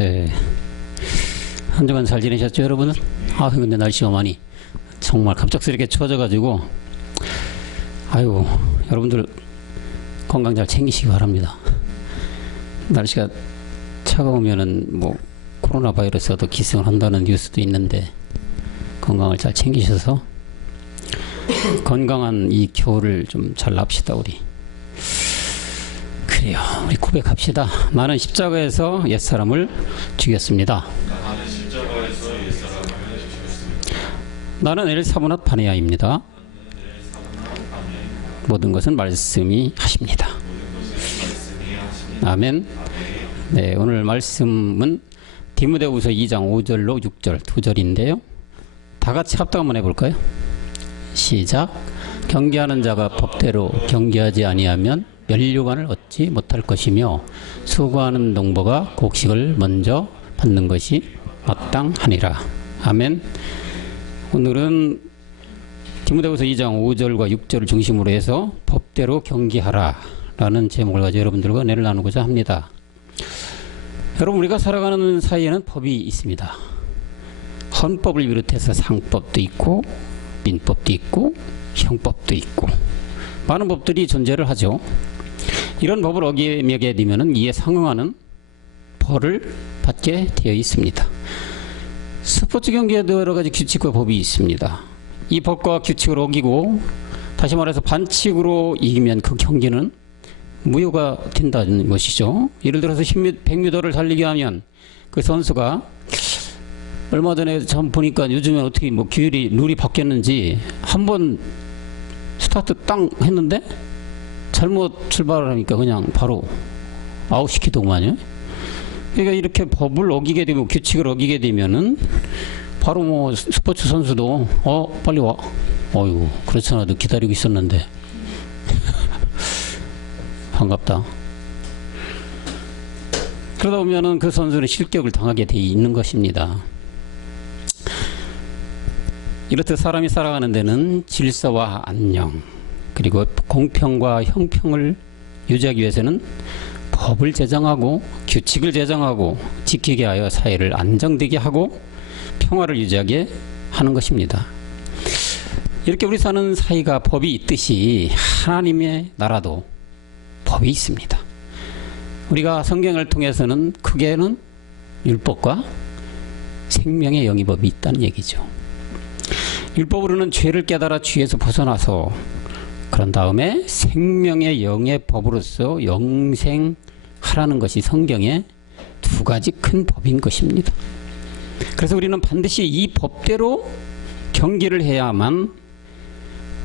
네. 한 주간 잘 지내셨죠, 여러분은? 아, 근데 날씨가 많이 정말 갑작스럽게 추워져가지고, 아유, 여러분들 건강 잘 챙기시기 바랍니다. 날씨가 차가우면은 뭐 코로나 바이러스가 더 기승을 한다는 뉴스도 있는데 건강을 잘 챙기셔서 건강한 이 겨울을 좀 잘 납시다 우리. 그래요. 우리 고백합시다. 나는 십자가에서 옛사람을 죽였습니다. 나는 엘사브낫 바네아입니다. 모든 것은 말씀이 하십니다. 아멘. 네, 오늘 말씀은 디모데후서 2장 5절로 6절 두 절인데요. 다 같이 합독 한번 해볼까요? 시작. 경계하는 자가 법대로 경계하지 아니하면 면류관을 얻지 못할 것이며 수고하는 동거가 곡식을 먼저 받는 것이 마땅하니라. 아멘. 오늘은 디모데후서 2장 5절과 6절을 중심으로 해서 법대로 경계하라 라는 제목을 가지고 여러분들과 은혜를 나누고자 합니다. 여러분, 우리가 살아가는 사이에는 법이 있습니다. 헌법을 비롯해서 상법도 있고 민법도 있고 형법도 있고 많은 법들이 존재를 하죠. 이런 법을 어기게 되면 이에 상응하는 벌을 받게 되어 있습니다. 스포츠 경기에도 여러 가지 규칙과 법이 있습니다. 이 법과 규칙을 어기고 다시 말해서 반칙으로 이기면 그 경기는 무효가 된다는 것이죠. 예를 들어서 100m를 달리게 하면 그 선수가 얼마 전에 전 보니까 요즘에 어떻게 뭐 룰이 바뀌었는지 한번 스타트 땅 했는데 잘못 출발을 하니까 그냥 바로 아웃시키더구만요. 그러니까 이렇게 법을 어기게 되면, 규칙을 어기게 되면은 바로 뭐 스포츠 선수도 빨리 와. 어이구, 그렇잖아. 너 기다리고 있었는데. 반갑다. 그러다 보면은 그 선수는 실격을 당하게 돼 있는 것입니다. 이렇듯 사람이 살아가는 데는 질서와 안녕, 그리고 공평과 형평을 유지하기 위해서는 법을 제정하고 규칙을 제정하고 지키게 하여 사회를 안정되게 하고 평화를 유지하게 하는 것입니다. 이렇게 우리 사는 사이가 법이 있듯이 하나님의 나라도 법이 있습니다. 우리가 성경을 통해서는 크게는 율법과 생명의 영이법이 있다는 얘기죠. 율법으로는 죄를 깨달아 죄에서 벗어나서 그런 다음에 생명의 영의 법으로서 영생하라는 것이 성경의 두 가지 큰 법인 것입니다. 그래서 우리는 반드시 이 법대로 경계를 해야만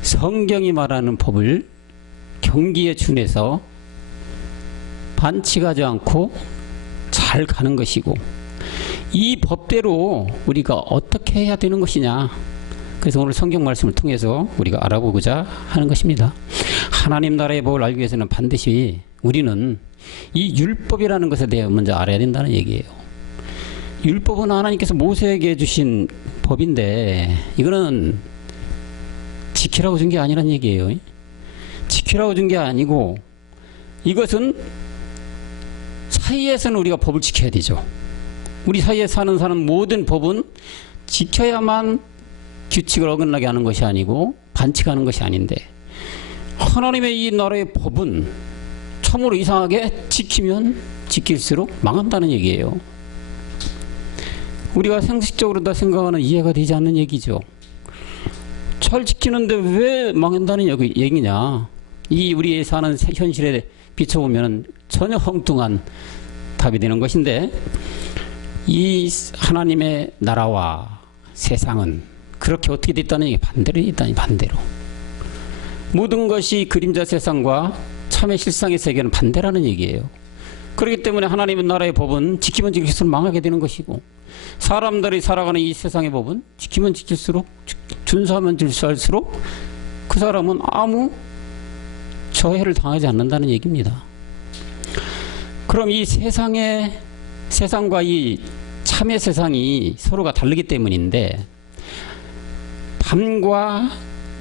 성경이 말하는 법을 경기에 준해서 반칙하지 않고 잘 가는 것이고, 이 법대로 우리가 어떻게 해야 되는 것이냐, 그래서 오늘 성경 말씀을 통해서 우리가 알아보고자 하는 것입니다. 하나님 나라의 법을 알기 위해서는 반드시 우리는 이 율법이라는 것에 대해 먼저 알아야 된다는 얘기예요. 율법은 하나님께서 모세에게 주신 법인데 이거는 지키라고 준 게 아니란 얘기예요. 지키라고 준 게 아니고 이것은 사이에서는 우리가 법을 지켜야 되죠. 우리 사이에 사는 사람 모든 법은 지켜야만 규칙을 어긋나게 하는 것이 아니고 반칙하는 것이 아닌데, 하나님의 이 나라의 법은 참으로 이상하게 지키면 지킬수록 망한다는 얘기예요. 우리가 상식적으로 다 생각하는 이해가 되지 않는 얘기죠. 잘 지키는데 왜 망한다는 얘기냐. 이 우리 사는 현실에 비춰보면 전혀 엉뚱한 답이 되는 것인데, 이 하나님의 나라와 세상은 그렇게 어떻게 됐다는 얘기, 반대로 됐다니. 반대로 모든 것이 그림자 세상과 참의 실상의 세계는 반대라는 얘기예요. 그렇기 때문에 하나님의 나라의 법은 지키면 지킬수록 망하게 되는 것이고, 사람들이 살아가는 이 세상의 법은 지키면 지킬수록, 준수하면 준수할수록 그 사람은 아무 저해를 당하지 않는다는 얘기입니다. 그럼 이 세상과 이 참의 세상이 서로가 다르기 때문인데, 밤과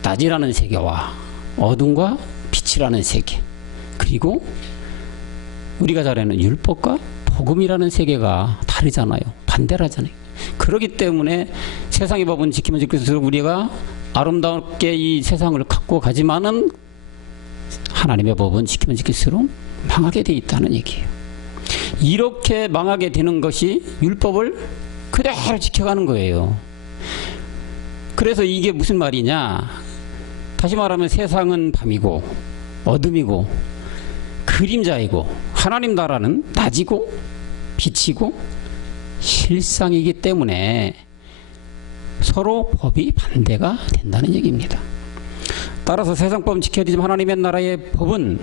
낮이라는 세계와 어둠과 빛이라는 세계, 그리고 우리가 잘 아는 율법과 복음이라는 세계가 다르잖아요. 반대라잖아요. 그렇기 때문에 세상의 법은 지키면 지킬수록 우리가 아름답게 이 세상을 갖고 가지만은 하나님의 법은 지키면 지킬수록 망하게 돼 있다는 얘기예요. 이렇게 망하게 되는 것이 율법을 그대로 지켜가는 거예요. 그래서 이게 무슨 말이냐, 다시 말하면 세상은 밤이고 어둠이고 그림자이고 하나님 나라는 낮이고 빛이고 실상이기 때문에 서로 법이 반대가 된다는 얘기입니다. 따라서 세상 법은 지켜야 되지만 하나님의 나라의 법은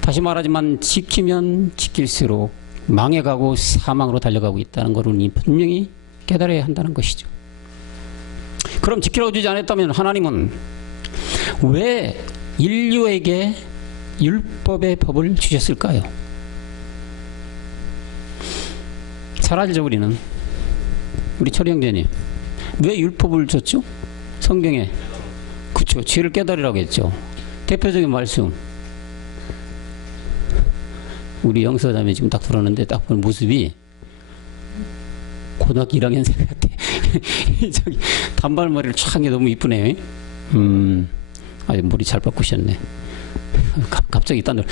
다시 말하지만 지키면 지킬수록 망해가고 사망으로 달려가고 있다는 것을 우리 분명히 깨달아야 한다는 것이죠. 그럼 지키라고 주지 않았다면 하나님은 왜 인류에게 율법의 법을 주셨을까요? 잘 알죠. 우리는 우리 철이 형제님 왜 율법을 줬죠? 성경에 그쵸, 죄를 깨달으라고 했죠. 대표적인 말씀 우리 영서자매 지금 딱 들었는데 딱 보는 모습이 고등학교 1학년생 같아. 저기 단발머리를 촥 한 게 너무 이쁘네요. 아유, 머리 잘 바꾸셨네. 갑자기 딴 데로.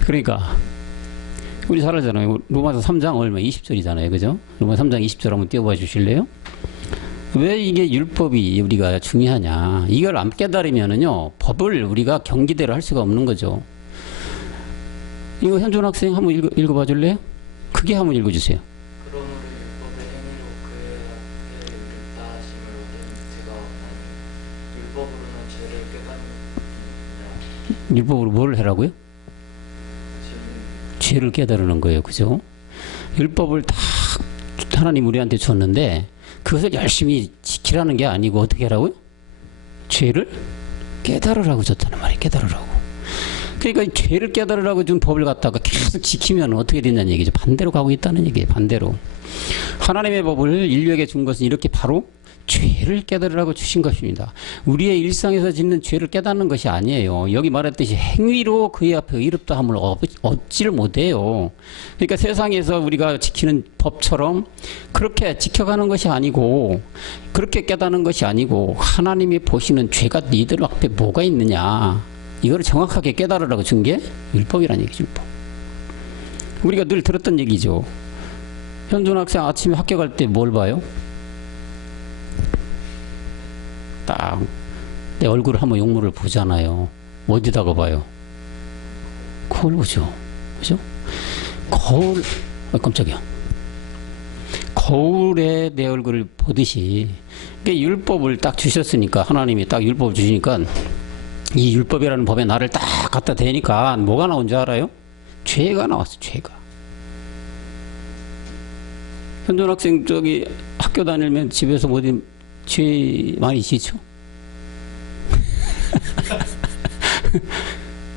그러니까 우리 잘 알잖아요. 로마서 3장 얼마 20절이잖아요. 그죠? 로마서 3장 20절 한번 띄워봐 주실래요? 왜 이게 율법이 우리가 중요하냐? 이걸 안 깨달으면은요, 법을 우리가 경기대로 할 수가 없는 거죠. 이거 현존 학생 한번 읽어봐 줄래요? 크게 한번 읽어주세요. 그러므로 율법의 행위로 그의 율다 하심을 얻은 제가 없나니 율법으로는 죄를 깨닫느니라. 율법으로 뭘 하라고요? 죄를 깨달으는 거예요. 그죠? 율법을 다 하나님 우리한테 줬는데 그것을 열심히 지키라는 게 아니고 어떻게 하라고요? 죄를 깨달으라고 줬다는 말이에요. 깨달으라고. 그러니까 죄를 깨달으라고 준 법을 갖다가 계속 지키면 어떻게 되냐는 얘기죠. 반대로 가고 있다는 얘기예요. 반대로. 하나님의 법을 인류에게 준 것은 이렇게 바로 죄를 깨달으라고 주신 것입니다. 우리의 일상에서 짓는 죄를 깨닫는 것이 아니에요. 여기 말했듯이 행위로 그의 앞에 의롭다 함을 얻지를 못해요. 그러니까 세상에서 우리가 지키는 법처럼 그렇게 지켜가는 것이 아니고 그렇게 깨닫는 것이 아니고 하나님이 보시는 죄가 니들 앞에 뭐가 있느냐, 이거를 정확하게 깨달으라고 준 게 율법이라는 얘기죠. 율법. 우리가 늘 들었던 얘기죠. 현존 학생 아침에 학교 갈 때 뭘 봐요? 딱 내 얼굴을 한번 용물을 보잖아요. 어디다가 봐요? 거울 보죠. 그죠? 거울, 깜짝이야. 거울에 내 얼굴을 보듯이, 율법을 딱 주셨으니까, 하나님이 딱 율법을 주시니까 이 율법이라는 법에 나를 딱 갖다 대니까 뭐가 나온 줄 알아요? 죄가 나왔어. 죄가. 현존 학생 저기 학교 다니면 집에서 어디 죄 많이 지죠?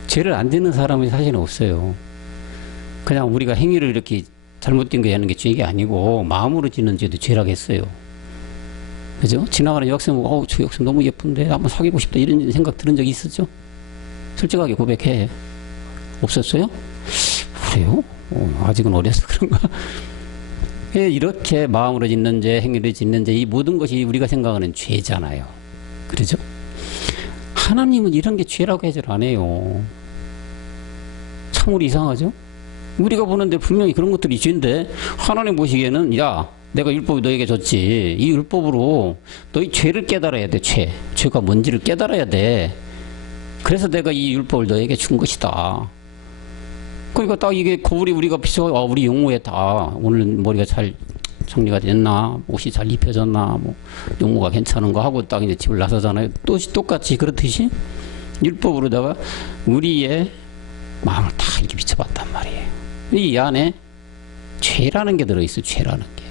죄를 안 짓는 사람이 사실은 없어요. 그냥 우리가 행위를 이렇게 잘못된 거 하는 게 죄가 아니고 마음으로 짓는 죄도 죄라고 했어요. 그죠? 지나가는 여학생 보고 저 여학생 너무 예쁜데 한번 사귀고 싶다 이런 생각 들은 적 있었죠? 솔직하게 고백해. 없었어요? 그래요? 아직은 어려서 그런가? 이렇게 마음으로 짓는 죄, 행위로 짓는 죄, 이 모든 것이 우리가 생각하는 죄잖아요. 그렇죠? 하나님은 이런 게 죄라고 해줄 안 해요. 참으로 이상하죠? 우리가 보는데 분명히 그런 것들이 죄인데 하나님 보시기에는 야, 내가 율법을 너에게 줬지. 이 율법으로 너희 죄를 깨달아야 돼. 죄가 뭔지를 깨달아야 돼. 그래서 내가 이 율법을 너에게 준 것이다. 그러니까 딱 이게 거울이 우리가 비춰, 우리 용모했다. 오늘 머리가 잘 정리가 됐나, 옷이 잘 입혀졌나, 뭐 용모가 괜찮은가 하고 딱 이제 집을 나서잖아요. 또 똑같이 그렇듯이 율법으로다가 우리의 마음을 다 이렇게 비춰봤단 말이에요. 이 안에 죄라는 게 들어있어. 죄라는 게.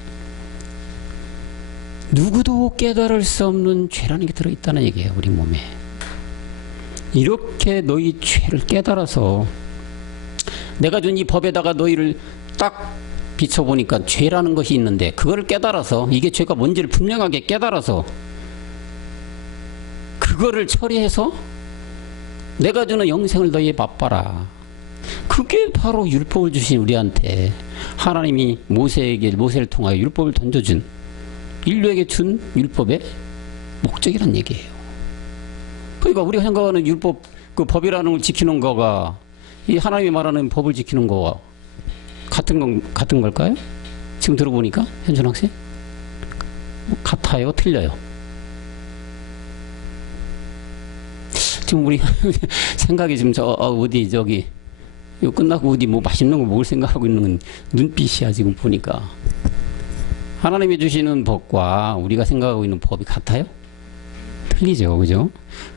누구도 깨달을 수 없는 죄라는 게 들어있다는 얘기예요. 우리 몸에. 이렇게 너희 죄를 깨달아서 내가 준 이 법에다가 너희를 딱 비춰보니까 죄라는 것이 있는데 그거를 깨달아서 이게 죄가 뭔지를 분명하게 깨달아서 그거를 처리해서 내가 주는 영생을 너희에 맛봐라. 그게 바로 율법을 주신 우리한테 하나님이 모세를 통하여 율법을 던져준, 인류에게 준 율법의 목적이란 얘기예요. 그러니까 우리가 생각하는 율법, 그 법이라는 걸 지키는 거가 이 하나님이 말하는 법을 지키는 거와 같은 걸까요? 지금 들어보니까 현준 학생? 같아요? 틀려요? 지금 우리 생각이 지금 저기 이거 끝나고 어디 뭐 맛있는 거 먹을 생각하고 있는 눈빛이야 지금 보니까. 하나님이 주시는 법과 우리가 생각하고 있는 법이 같아요? 틀리죠, 그죠?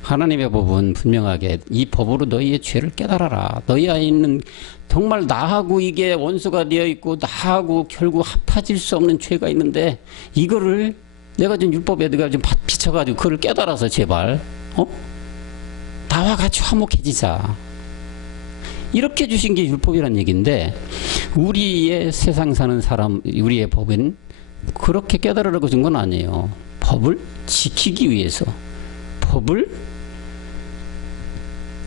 하나님의 법은 분명하게 이 법으로 너희의 죄를 깨달아라. 너희 안에 있는 정말 나하고 이게 원수가 되어 있고 나하고 결국 합해질 수 없는 죄가 있는데 이거를 내가 좀 율법에 내가 좀 비춰가지고 그걸 깨달아서 제발 나와 같이 화목해지자. 이렇게 주신 게 율법이란 얘기인데 우리의 세상 사는 사람, 우리의 법은 그렇게 깨달으라고 준 건 아니에요. 법을 지키기 위해서, 법을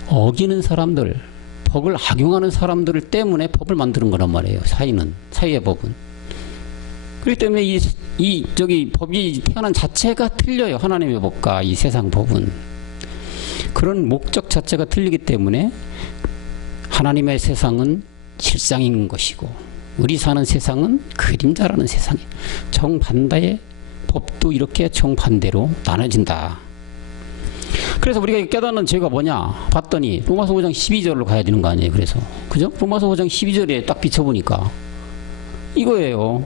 어기는 사람들, 법을 악용하는 사람들 때문에 법을 만드는 거란 말이에요. 사회의 법은. 그렇기 때문에 저기 법이 태어난 자체가 틀려요. 하나님의 법과 이 세상 법은. 그런 목적 자체가 틀리기 때문에 하나님의 세상은 실상인 것이고 우리 사는 세상은 그림자라는 세상이에요. 정반대의 법도 이렇게 정반대로 나눠진다. 그래서 우리가 깨닫는 죄가 뭐냐 봤더니 로마서 5장 12절로 가야 되는 거 아니에요. 그래서 그죠? 로마서 5장 12절에 딱 비춰보니까 이거예요.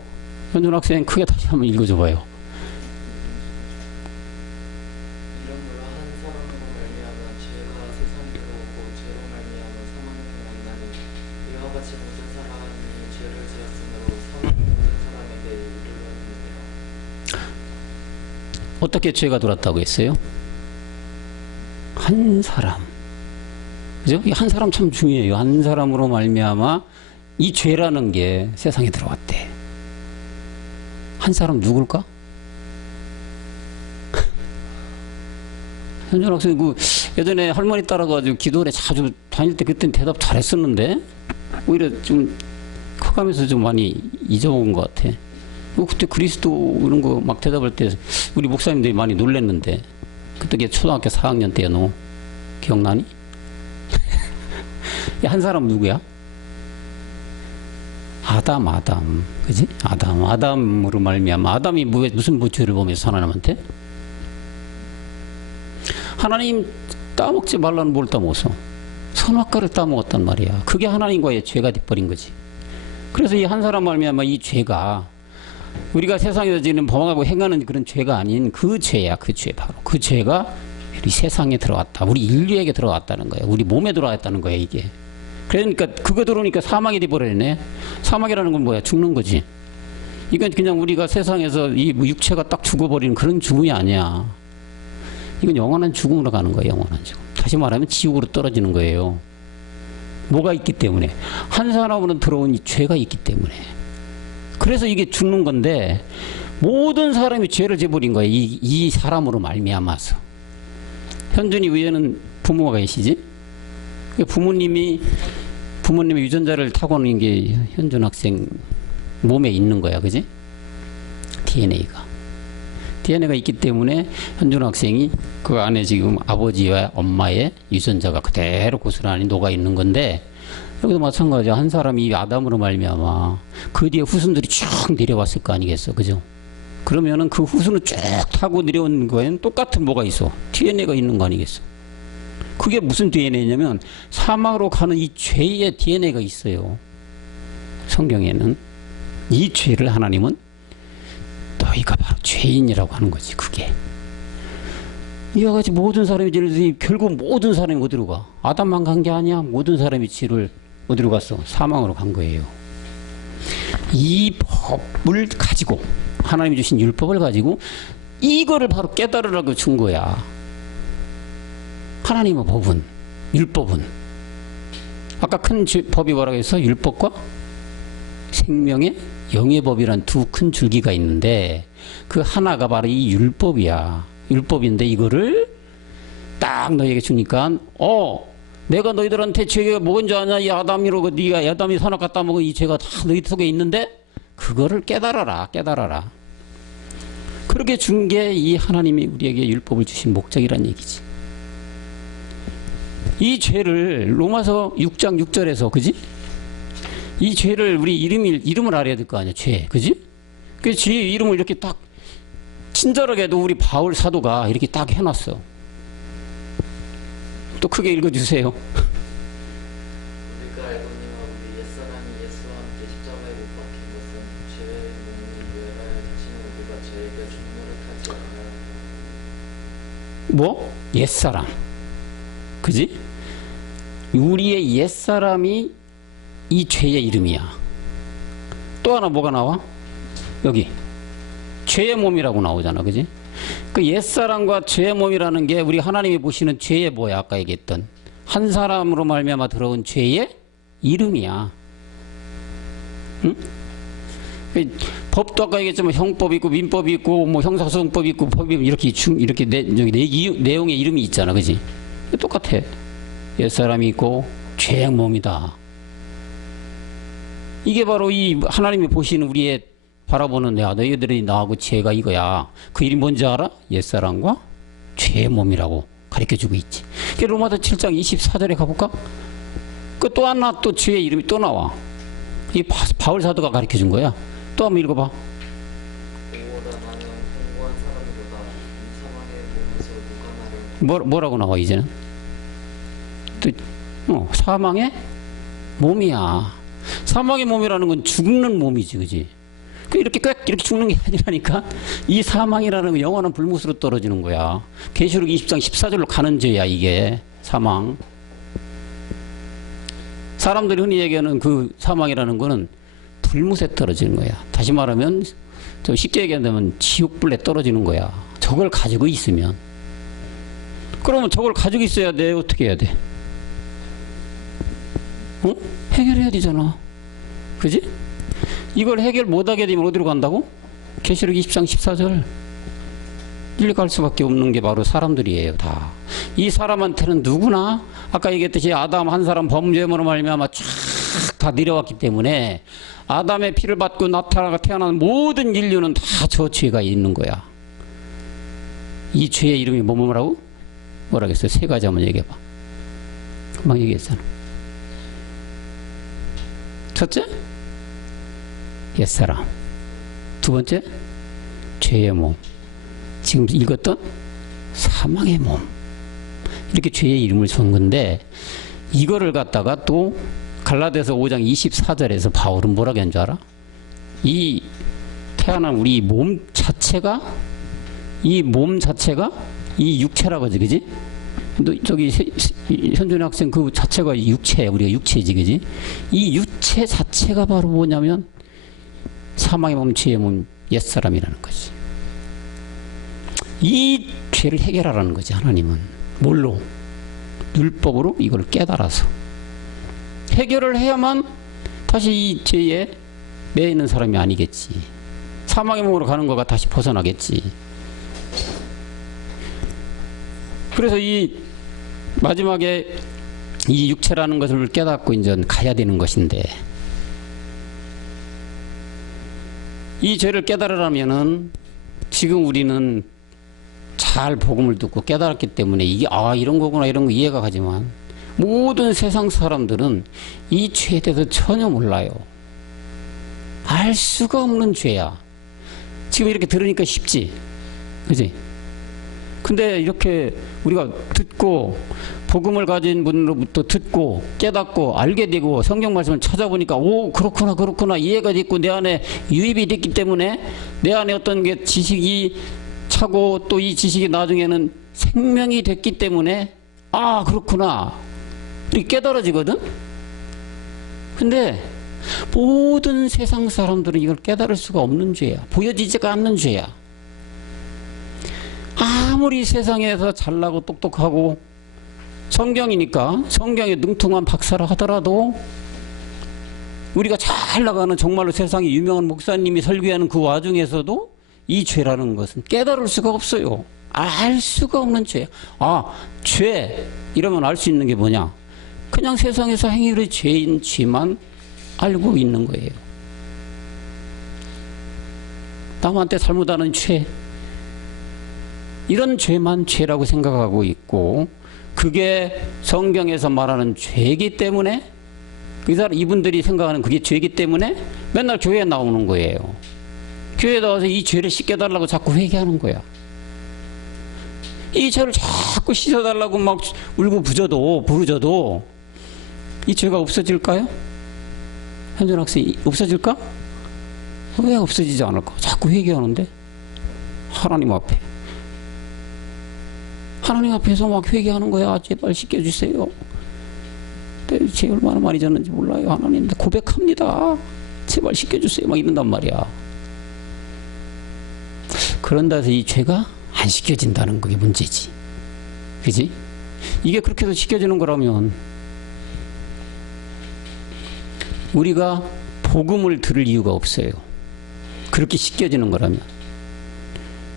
현준 학생 크게 다시 한번 읽어줘 봐요. 이런 걸로 한 사람으로 말미암아 죄가 세상에 들어오고 죄로 말미암아 사망이 만나니 이와 같이 모든 사람이 죄를 지었으므로 사망이 모든 사람에게 이르렀느니라. 어떻게 죄가 들어왔다고 했어요? 한 사람. 그죠? 이 한 사람 참 중요해요. 한 사람으로 말미암아 이 죄라는 게 세상에 들어왔대. 한 사람 누굴까? 현준 학생 예전에 할머니 따라가지고 기도원에 자주 다닐 때 그때는 대답 잘했었는데 오히려 좀 커가면서 좀 많이 잊어먹은 것 같아. 그때 그리스도 이런 거 막 대답할 때 우리 목사님들이 많이 놀랬는데 그때 초등학교 4학년 때야. 너 기억나니? 한 사람 누구야? 아담 그지? 아담으로 말미암아 아담이 무슨 죄를 범해서 하나님한테? 하나님 따먹지 말라는 뭘 따먹었어? 선악과를 따먹었단 말이야. 그게 하나님과의 죄가 돼버린 거지. 그래서 이 한 사람 말미암아 이 죄가 우리가 세상에서 지금 범하고 행하는 그런 죄가 아닌 그 죄야. 그 죄 바로 그 죄가 우리 세상에 들어왔다. 우리 인류에게 들어왔다는 거야. 우리 몸에 들어왔다는 거야 이게. 그러니까 그거 들어오니까 사망이 돼버렸네. 사망이라는 건 뭐야? 죽는 거지. 이건 그냥 우리가 세상에서 이 육체가 딱 죽어버리는 그런 죽음이 아니야. 이건 영원한 죽음으로 가는 거예요. 영원한 죽음. 다시 말하면 지옥으로 떨어지는 거예요. 뭐가 있기 때문에? 한 사람으로 들어온 이 죄가 있기 때문에. 그래서 이게 죽는 건데 모든 사람이 죄를 져버린 거예요. 이 사람으로 말미암아서. 현준이 위에는 부모가 계시지? 부모님이 유전자를 타고는 게 현준 학생 몸에 있는 거야. 그지? DNA가 있기 때문에 현준 학생이 그 안에 지금 아버지와 엄마의 유전자가 그대로 고스란히 녹아 있는 건데 여기도 마찬가지야. 한 사람이 아담으로 말미암아 그 뒤에 후손들이 쭉 내려왔을 거 아니겠어. 그죠? 그러면은 그 후손을 쭉 타고 내려온 거에는 똑같은 뭐가 있어? DNA가 있는 거 아니겠어? 그게 무슨 DNA냐면 사망으로 가는 이 죄의 DNA가 있어요. 성경에는 이 죄를 하나님은 너희가 바로 죄인이라고 하는 거지. 그게 이와 같이 모든 사람이 결국 모든 사람이 어디로 가? 아담만 간 게 아니야. 모든 사람이 죄를 어디로 갔어? 사망으로 간 거예요. 이 법을 가지고 하나님이 주신 율법을 가지고 이거를 바로 깨달으라고 준 거야. 하나님의 법은, 율법은 아까 큰 법이 뭐라고 해서 율법과 생명의 영의 법이란 두 큰 줄기가 있는데 그 하나가 바로 이 율법이야. 율법인데 이거를 딱 너에게 주니까 내가 너희들한테 죄가 뭔지 아냐? 이 아담이라고 네가 아담이 선악 갖다 먹은 이 죄가 다 너희 속에 있는데 그거를 깨달아라. 깨달아라. 그렇게 준 게 이 하나님이 우리에게 율법을 주신 목적이란 얘기지. 이 죄를 로마서 6장 6절에서 그지? 이 죄를 우리 이름을 알아야 될 거 아니야. 죄. 그지? 그 죄의 이름을 이렇게 딱 친절하게도 우리 바울 사도가 이렇게 딱 해놨어. 또 크게 읽어주세요. 우리가 알고 있는 우리 옛사람이 예수와 함께 십자가에 못 박힌 것은 죄의 몸을 위하여 자신은 우리가 죄에게 종로를 타지 않아야 뭐? 옛사람. 그지? 우리의 옛사람이 이 죄의 이름이야. 또 하나 뭐가 나와? 여기 죄의 몸이라고 나오잖아. 그지? 그 옛사람과 죄의 몸이라는 게 우리 하나님이 보시는 죄의 뭐야? 아까 얘기했던 한 사람으로 말미암아 들어온 죄의 이름이야. 응? 법도 아까 얘기했지만 형법이 있고 민법이 있고 뭐 형사소송법이 있고 법이 이렇게 내용의 이름이 있잖아. 그지? 똑같아. 옛사람이 있고 죄의 몸이다. 이게 바로 이 하나님이 보시는 우리의 바라보는 야 너희들이 나하고 죄가 이거야. 그 이름이 뭔지 알아? 옛사람과 죄의 몸이라고 가르쳐주고 있지. 로마서 7장 24절에 가볼까? 그 또 하나 또 죄의 이름이 또 나와. 이 바울 사도가 가르쳐준 거야. 또 한번 읽어봐. 오라 나는 공고한 사람이로다. 이 사망의 몸에서 누가 나를 뭐라고 나와 이제는? 또 사망의 몸이야. 사망의 몸이라는 건 죽는 몸이지, 그지? 이렇게 죽는 게 아니라니까. 이 사망이라는 건 영원한 불못으로 떨어지는 거야. 계시록 20장 14절로 가는 죄야 이게 사망. 사람들이 흔히 얘기하는 그 사망이라는 거는 불못에 떨어지는 거야. 다시 말하면 좀 쉽게 얘기한다면 지옥불에 떨어지는 거야. 저걸 가지고 있으면. 그러면 저걸 가지고 있어야 돼? 어떻게 해야 돼? 해결해야 되잖아. 그지? 이걸 해결 못하게 되면 어디로 간다고? 계시록 20장 14절. 일리 갈 수밖에 없는 게 바로 사람들이에요. 다. 이 사람한테는 누구나 아까 얘기했듯이 아담 한 사람 범죄으로 말미암아 쫙 다 내려왔기 때문에 아담의 피를 받고 태어난 모든 인류는 다 저 죄가 있는 거야. 이 죄의 이름이 뭐라고? 뭐라겠어요? 세 가지 한번 얘기해봐. 금방 얘기했잖아. 첫째, 옛사람. 두 번째, 죄의 몸. 지금 읽었던 사망의 몸. 이렇게 죄의 이름을 준 건데 이거를 갖다가 또 갈라디아서 5장 24절에서 바울은 뭐라고 한 줄 알아? 이 태어난 우리 몸 자체가 이 육체라고 하지, 그지? 저기 현준의 학생 그 자체가 육체야. 우리가 육체지, 그지? 이 육체 자체가 바로 뭐냐면 사망의 몸, 죄의 몸, 옛사람이라는 거지. 이 죄를 해결하라는 거지, 하나님은. 뭘로? 율법으로 이걸 깨달아서 해결을 해야만 다시 이 죄에 매여 있는 사람이 아니겠지. 사망의 몸으로 가는 거가 다시 벗어나겠지. 그래서 이 마지막에 이 육체라는 것을 깨닫고 이제 가야 되는 것인데 이 죄를 깨달으려면은 지금 우리는 잘 복음을 듣고 깨달았기 때문에 이게 이런 거구나 이런 거 이해가 가지만 모든 세상 사람들은 이 죄에 대해서 전혀 몰라요. 알 수가 없는 죄야. 지금 이렇게 들으니까 쉽지, 그지? 근데 이렇게 우리가 듣고 복음을 가진 분으로부터 듣고 깨닫고 알게 되고 성경 말씀을 찾아보니까 그렇구나 이해가 됐고 내 안에 유입이 됐기 때문에 내 안에 어떤 게 지식이 차고 또 이 지식이 나중에는 생명이 됐기 때문에 그렇구나 이렇게 깨달아지거든. 근데 모든 세상 사람들은 이걸 깨달을 수가 없는 죄야. 보여지지가 않는 죄야. 아무리 세상에서 잘나고 똑똑하고 성경이니까 성경에 능통한 박사라 하더라도 우리가 잘 나가는 정말로 세상에 유명한 목사님이 설교하는 그 와중에서도 이 죄라는 것은 깨달을 수가 없어요. 알 수가 없는 죄야. 죄 이러면 알 수 있는 게 뭐냐? 그냥 세상에서 행위를 죄인 죄만 알고 있는 거예요. 남한테 잘못하는 죄, 이런 죄만 죄라고 생각하고 있고, 그게 성경에서 말하는 죄이기 때문에, 이분들이 생각하는 그게 죄이기 때문에 맨날 교회에 나오는 거예요. 교회에 나와서 이 죄를 씻겨달라고 자꾸 회개하는 거야. 이 죄를 자꾸 씻어달라고 막 울고 부르져도 이 죄가 없어질까요? 현준 학생이 없어질까? 왜 없어지지 않을까? 자꾸 회개하는데 하나님 앞에서 막 회개하는 거야. 제발 씻겨주세요. 죄 얼마나 많이 졌는지 몰라요. 하나님 고백합니다. 제발 씻겨주세요. 막 이런단 말이야. 그런다 해서 이 죄가 안 씻겨진다는 그게 문제지. 그지? 이게 그렇게 해서 씻겨지는 거라면 우리가 복음을 들을 이유가 없어요. 그렇게 씻겨지는 거라면.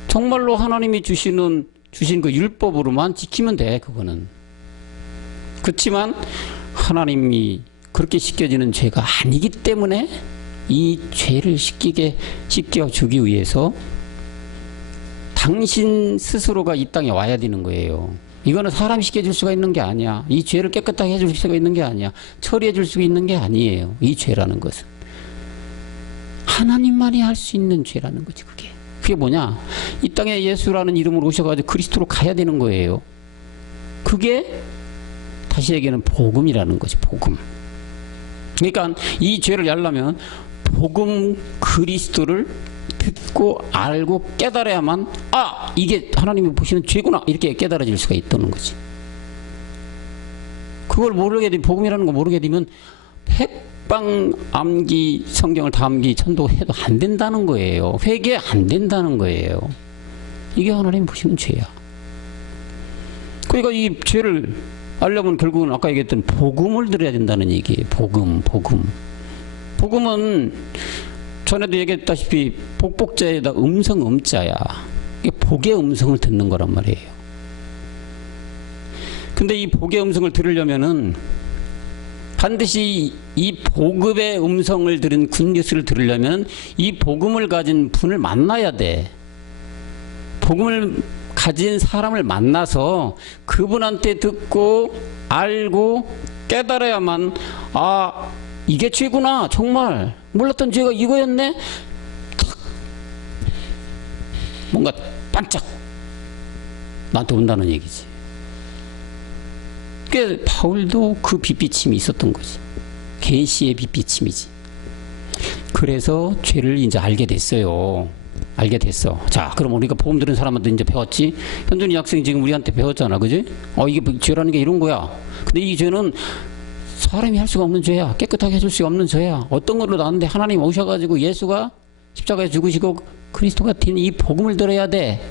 정말로 하나님이 주신 그 율법으로만 지키면 돼, 그거는. 그렇지만 하나님이 그렇게 씻겨지는 죄가 아니기 때문에 이 죄를 씻겨주기 위해서 당신 스스로가 이 땅에 와야 되는 거예요. 이거는 사람이 씻겨줄 수가 있는 게 아니야. 이 죄를 깨끗하게 해줄 수가 있는 게 아니야. 처리해 줄 수 있는 게 아니에요. 이 죄라는 것은 하나님만이 할 수 있는 죄라는 거지. 그게 뭐냐? 이 땅에 예수라는 이름으로 오셔가지고 그리스도로 가야 되는 거예요. 그게 다시 얘기하는 복음이라는 거지. 복음. 그러니까 이 죄를 알려면 복음 그리스도를 듣고 알고 깨달아야만, 아, 이게 하나님이 보시는 죄구나, 이렇게 깨달아질 수가 있다는 거지. 그걸 모르게 되면, 복음이라는 거 모르게 되면 백방 암기, 성경을 다 암기 천도해도 안 된다는 거예요. 회개 안 된다는 거예요. 이게 하나님 보시는 죄야. 그러니까 이 죄를 알려면 결국은 아까 얘기했던 복음을 들어야 된다는 얘기예요. 복음은 전에도 얘기했다시피 복복자에다 음성 음자야. 이게 복의 음성을 듣는 거란 말이에요. 근데 이 복의 음성을 들으려면은 반드시 이 복음의 음성을 들은 굿뉴스를 들으려면 이 복음을 가진 분을 만나야 돼. 복음을 가진 사람을 만나서 그분한테 듣고 알고 깨달아야만, 아, 이게 죄구나. 정말 몰랐던 죄가 이거였네. 탁 뭔가 반짝 나한테 온다는 얘기지. 그 바울도 그 빛비침이 있었던 거지. 계시의 빛비침이지. 그래서 죄를 이제 알게 됐어요. 알게 됐어. 자, 그럼 우리가 복음 들은 사람한테 이제 배웠지. 현준이 학생이 지금 우리한테 배웠잖아, 그지? 이게 죄라는 게 이런 거야. 근데 이 죄는 사람이 할 수가 없는 죄야. 깨끗하게 해줄 수가 없는 죄야. 어떤 걸로 나왔는데 하나님 오셔가지고 예수가 십자가에 죽으시고 그리스도가 된 이 복음을 들어야 돼.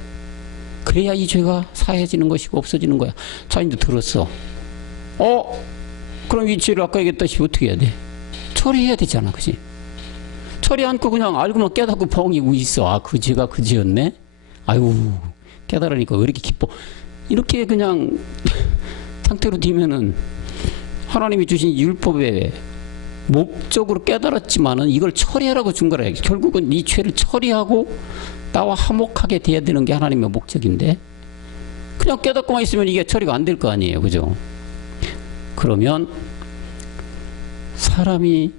그래야 이 죄가 사해지는 것이고 없어지는 거야. 자, 이제 들었어. 그럼 이 죄를 아까 얘기했다시피 어떻게 해야 돼? 처리해야 되잖아, 그지? 처리 않고 그냥 알고만 깨닫고 벙이고 있어. 아, 그 죄가 그 죄였네? 아유, 깨달으니까 왜 이렇게 기뻐? 이렇게 그냥 상태로 되면은 하나님이 주신 율법의 목적으로 깨달았지만은 이걸 처리하라고 준 거라. 결국은 이 죄를 처리하고 나와 화목하게 돼야 되는 게 하나님의 목적인데, 그냥 깨닫고만 있으면 이게 처리가 안 될 거 아니에요, 그죠? 그러면 사람이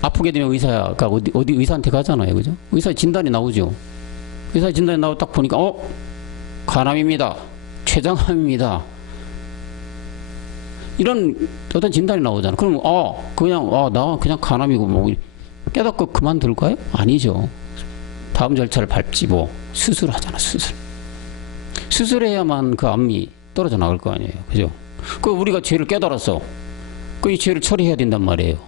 아프게 되면 의사가 어디 의사한테 가잖아요, 그죠? 의사 진단이 나오죠. 의사 진단이 나오고 딱 보니까 간암입니다, 췌장암입니다, 이런 어떤 진단이 나오잖아. 그럼 나 그냥 간암이고 뭐 깨닫고 그만둘까요? 아니죠. 다음 절차를 밟지. 뭐 수술하잖아. 수술해야만 그 암이 떨어져 나갈 거 아니에요, 그죠? 그 우리가 죄를 깨달았어. 그 이 죄를 처리해야 된단 말이에요.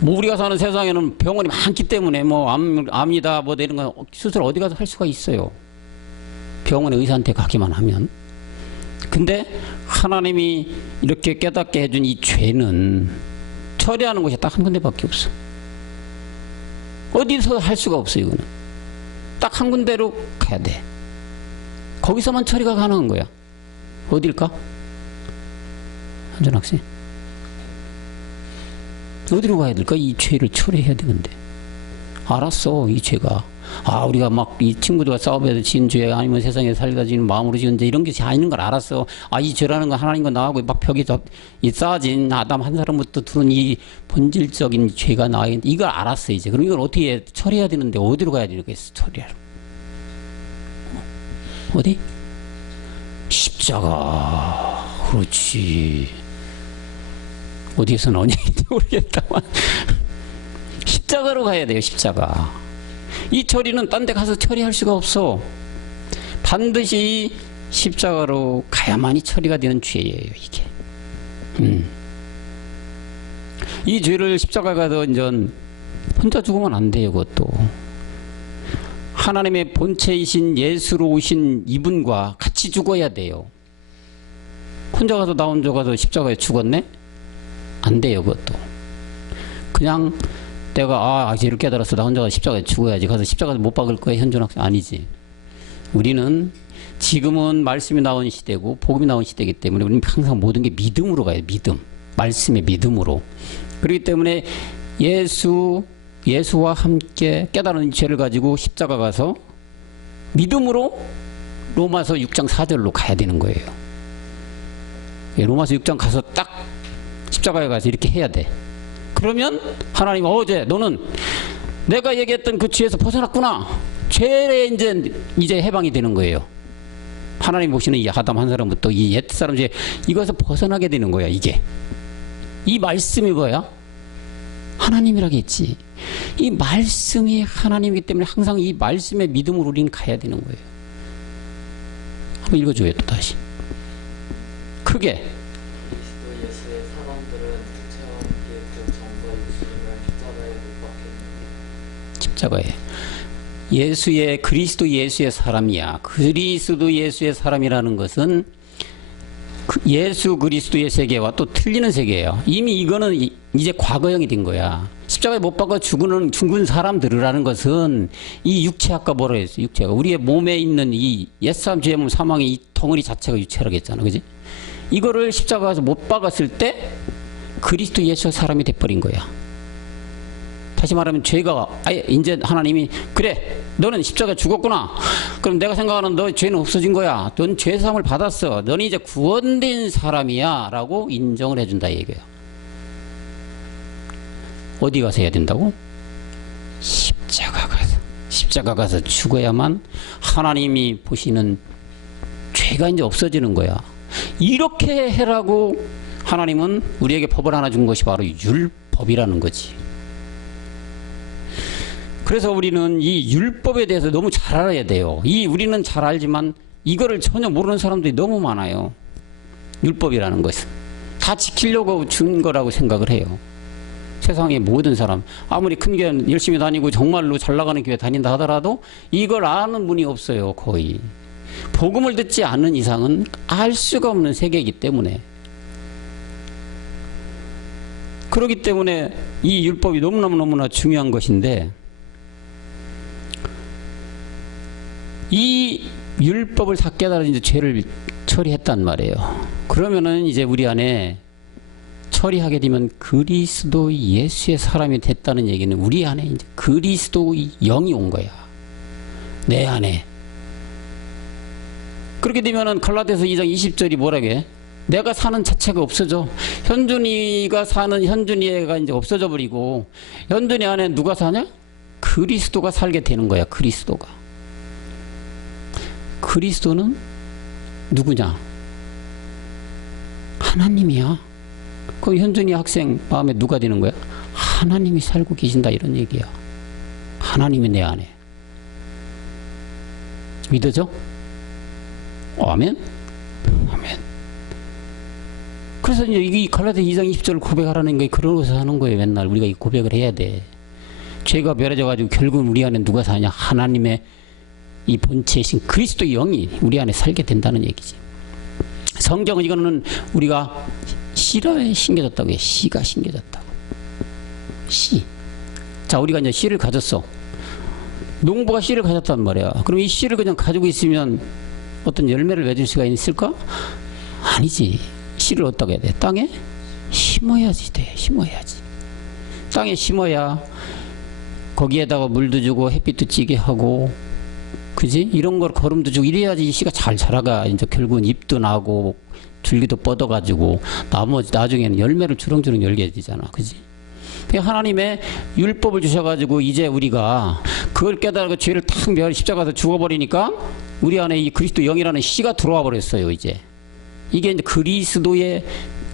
뭐 우리가 사는 세상에는 병원이 많기 때문에 뭐 암이다 뭐 이런 거 수술 어디 가서 할 수가 있어요. 병원에 의사한테 가기만 하면. 근데 하나님이 이렇게 깨닫게 해준 이 죄는 처리하는 곳이 딱 한 군데밖에 없어. 어디서 할 수가 없어. 이거는 딱 한 군데로 가야 돼. 거기서만 처리가 가능한 거야. 어딜까? 현준 학생? 어디로 가야 될까? 이 죄를 처리해야 되는데. 알았어, 이 죄가. 우리가 막 이 친구들과 싸움에서 지은 죄 아니면 세상에 살다 지은 마음으로 지은 죄 이런 것이 아닌 걸 알았어. 이 죄라는 건 하나님과 나하고 막 벽이 이 쌓아진 아담 한 사람부터 두는 이 본질적인 죄가 나에게 이걸 알았어 이제. 그럼 이걸 어떻게 처리해야 되는데 어디로 가야 되겠어? 처리하러. 어디? 십자가. 그렇지. 어디에서 나오냐인지 모르겠다만 십자가로 가야 돼요. 십자가. 이 처리는 딴 데 가서 처리할 수가 없어. 반드시 십자가로 가야만이 처리가 되는 죄예요, 이게. 이 죄를 십자가에 가서 이제 혼자 죽으면 안 돼요, 그것도. 하나님의 본체이신 예수로 오신 이분과 같이 죽어야 돼요. 혼자 가서 나 혼자 가서 십자가에 죽었네? 안 돼요, 그것도. 그냥 내가 죄를 깨달았어. 나 혼자 가서 십자가에 죽어야지. 가서 십자가에 못 박을 거야, 현준 학생. 아니지. 우리는 지금은 말씀이 나온 시대고 복음이 나온 시대이기 때문에 우리는 항상 모든 게 믿음으로 가요. 믿음. 말씀의 믿음으로. 그렇기 때문에 예수와 함께 깨달은 죄를 가지고 십자가 가서 믿음으로 로마서 6장 4절로 가야 되는 거예요. 로마서 6장 가서 딱 십자가에 가서 이렇게 해야 돼. 그러면 하나님 어제 너는 내가 얘기했던 그 죄에서 벗어났구나. 죄에 이제 해방이 되는 거예요. 하나님 보시는 이 아담 한 사람부터 이 옛사람 죄 이것에서 벗어나게 되는 거야. 이게 이 말씀이 뭐야? 하나님이라겠지. 이 말씀이 하나님이기 때문에 항상 이 말씀의 믿음으로 우리는 가야 되는 거예요. 한번 읽어줘요. 또 다시 크게. 그리스도 예수의 사람들은 부채와 함께 그 정과 육신을 십자가에 못 박혔느니라. 십자가에. 예수의 그리스도 예수의 사람이야. 그리스도 예수의 사람이라는 것은 예수 그리스도의 세계와 또 틀리는 세계예요. 이미 이거는 이제 과거형이 된 거야. 십자가에 못 박아 죽은 사람들이라는 것은 이 육체 아까 뭐라 했어? 육체가 우리의 몸에 있는 이 옛사람 죄의 몸 사망의 이 덩어리 자체가 육체라고 했잖아, 그지? 이거를 십자가에서 못 박았을 때 그리스도 예수의 사람이 돼버린 거야. 다시 말하면 죄가 아예 이제 하나님이 그래 너는 십자가에 죽었구나. 그럼 내가 생각하는 너 죄는 없어진 거야. 넌 죄사함을 받았어. 너는 이제 구원된 사람이야 라고 인정을 해준다 얘기예요. 어디 가서 해야 된다고? 십자가 가서 죽어야만 하나님이 보시는 죄가 이제 없어지는 거야. 이렇게 해라고 하나님은 우리에게 법을 하나 준 것이 바로 율법이라는 거지. 그래서 우리는 이 율법에 대해서 너무 잘 알아야 돼요. 우리는 잘 알지만 이거를 전혀 모르는 사람들이 너무 많아요. 율법이라는 것은 다 지키려고 준 거라고 생각을 해요. 세상의 모든 사람 아무리 큰 교회 열심히 다니고 정말로 잘 나가는 교회 다닌다 하더라도 이걸 아는 분이 없어요. 거의 복음을 듣지 않는 이상은 알 수가 없는 세계이기 때문에. 그렇기 때문에 이 율법이 너무나 중요한 것인데 이 율법을 다 깨달아 이제 죄를 처리했단 말이에요. 그러면은 이제 우리 안에 처리하게 되면 그리스도 예수의 사람이 됐다는 얘기는 우리 안에 이제 그리스도의 영이 온 거야. 내 안에. 그렇게 되면은 갈라디아서 2장 20절이 뭐라고 해? 내가 사는 자체가 없어져. 현준이가 사는 현준이가 이제 없어져 버리고 현준이 안에 누가 사냐? 그리스도가 살게 되는 거야. 그리스도는 누구냐? 하나님이야. 그럼 현준이 학생 마음에 누가 되는 거야? 하나님이 살고 계신다 이런 얘기야. 하나님이 내 안에. 믿어져? 아멘? 아멘. 그래서 이제 이 갈라디아 2장 20절을 고백하라는 게 그러고서 하는 거예요. 맨날 우리가 이 고백을 해야 돼. 죄가 멸해져가지고 결국은 우리 안에 누가 사냐? 하나님의 이 본체이신 그리스도의 영이 우리 안에 살게 된다는 얘기지. 성경은 이거는 우리가 시로에 심겨졌다고 해. 시가 심겨졌다고. 시. 자, 우리가 이제 시를 가졌어. 농부가 씨를 가졌단 말이야. 그럼 이 씨를 그냥 가지고 있으면 어떤 열매를 맺을 수가 있을까? 아니지. 씨를 어떻게 해야 돼? 땅에 심어야지 돼. 심어야지. 땅에 심어야 거기에다가 물도 주고 햇빛도 찌게 하고, 그지? 이런 걸 거름도 주고 이래야지 이 씨가 잘 자라가. 이제 결국은 잎도 나고 줄기도 뻗어가지고 나중에는 열매를 주렁주렁 열게 되잖아. 그지? 하나님의 율법을 주셔가지고 이제 우리가 그걸 깨달고 죄를 탁 십자가에서 죽어버리니까 우리 안에 이 그리스도 영이라는 씨가 들어와 버렸어요. 이제 이게 이제 그리스도의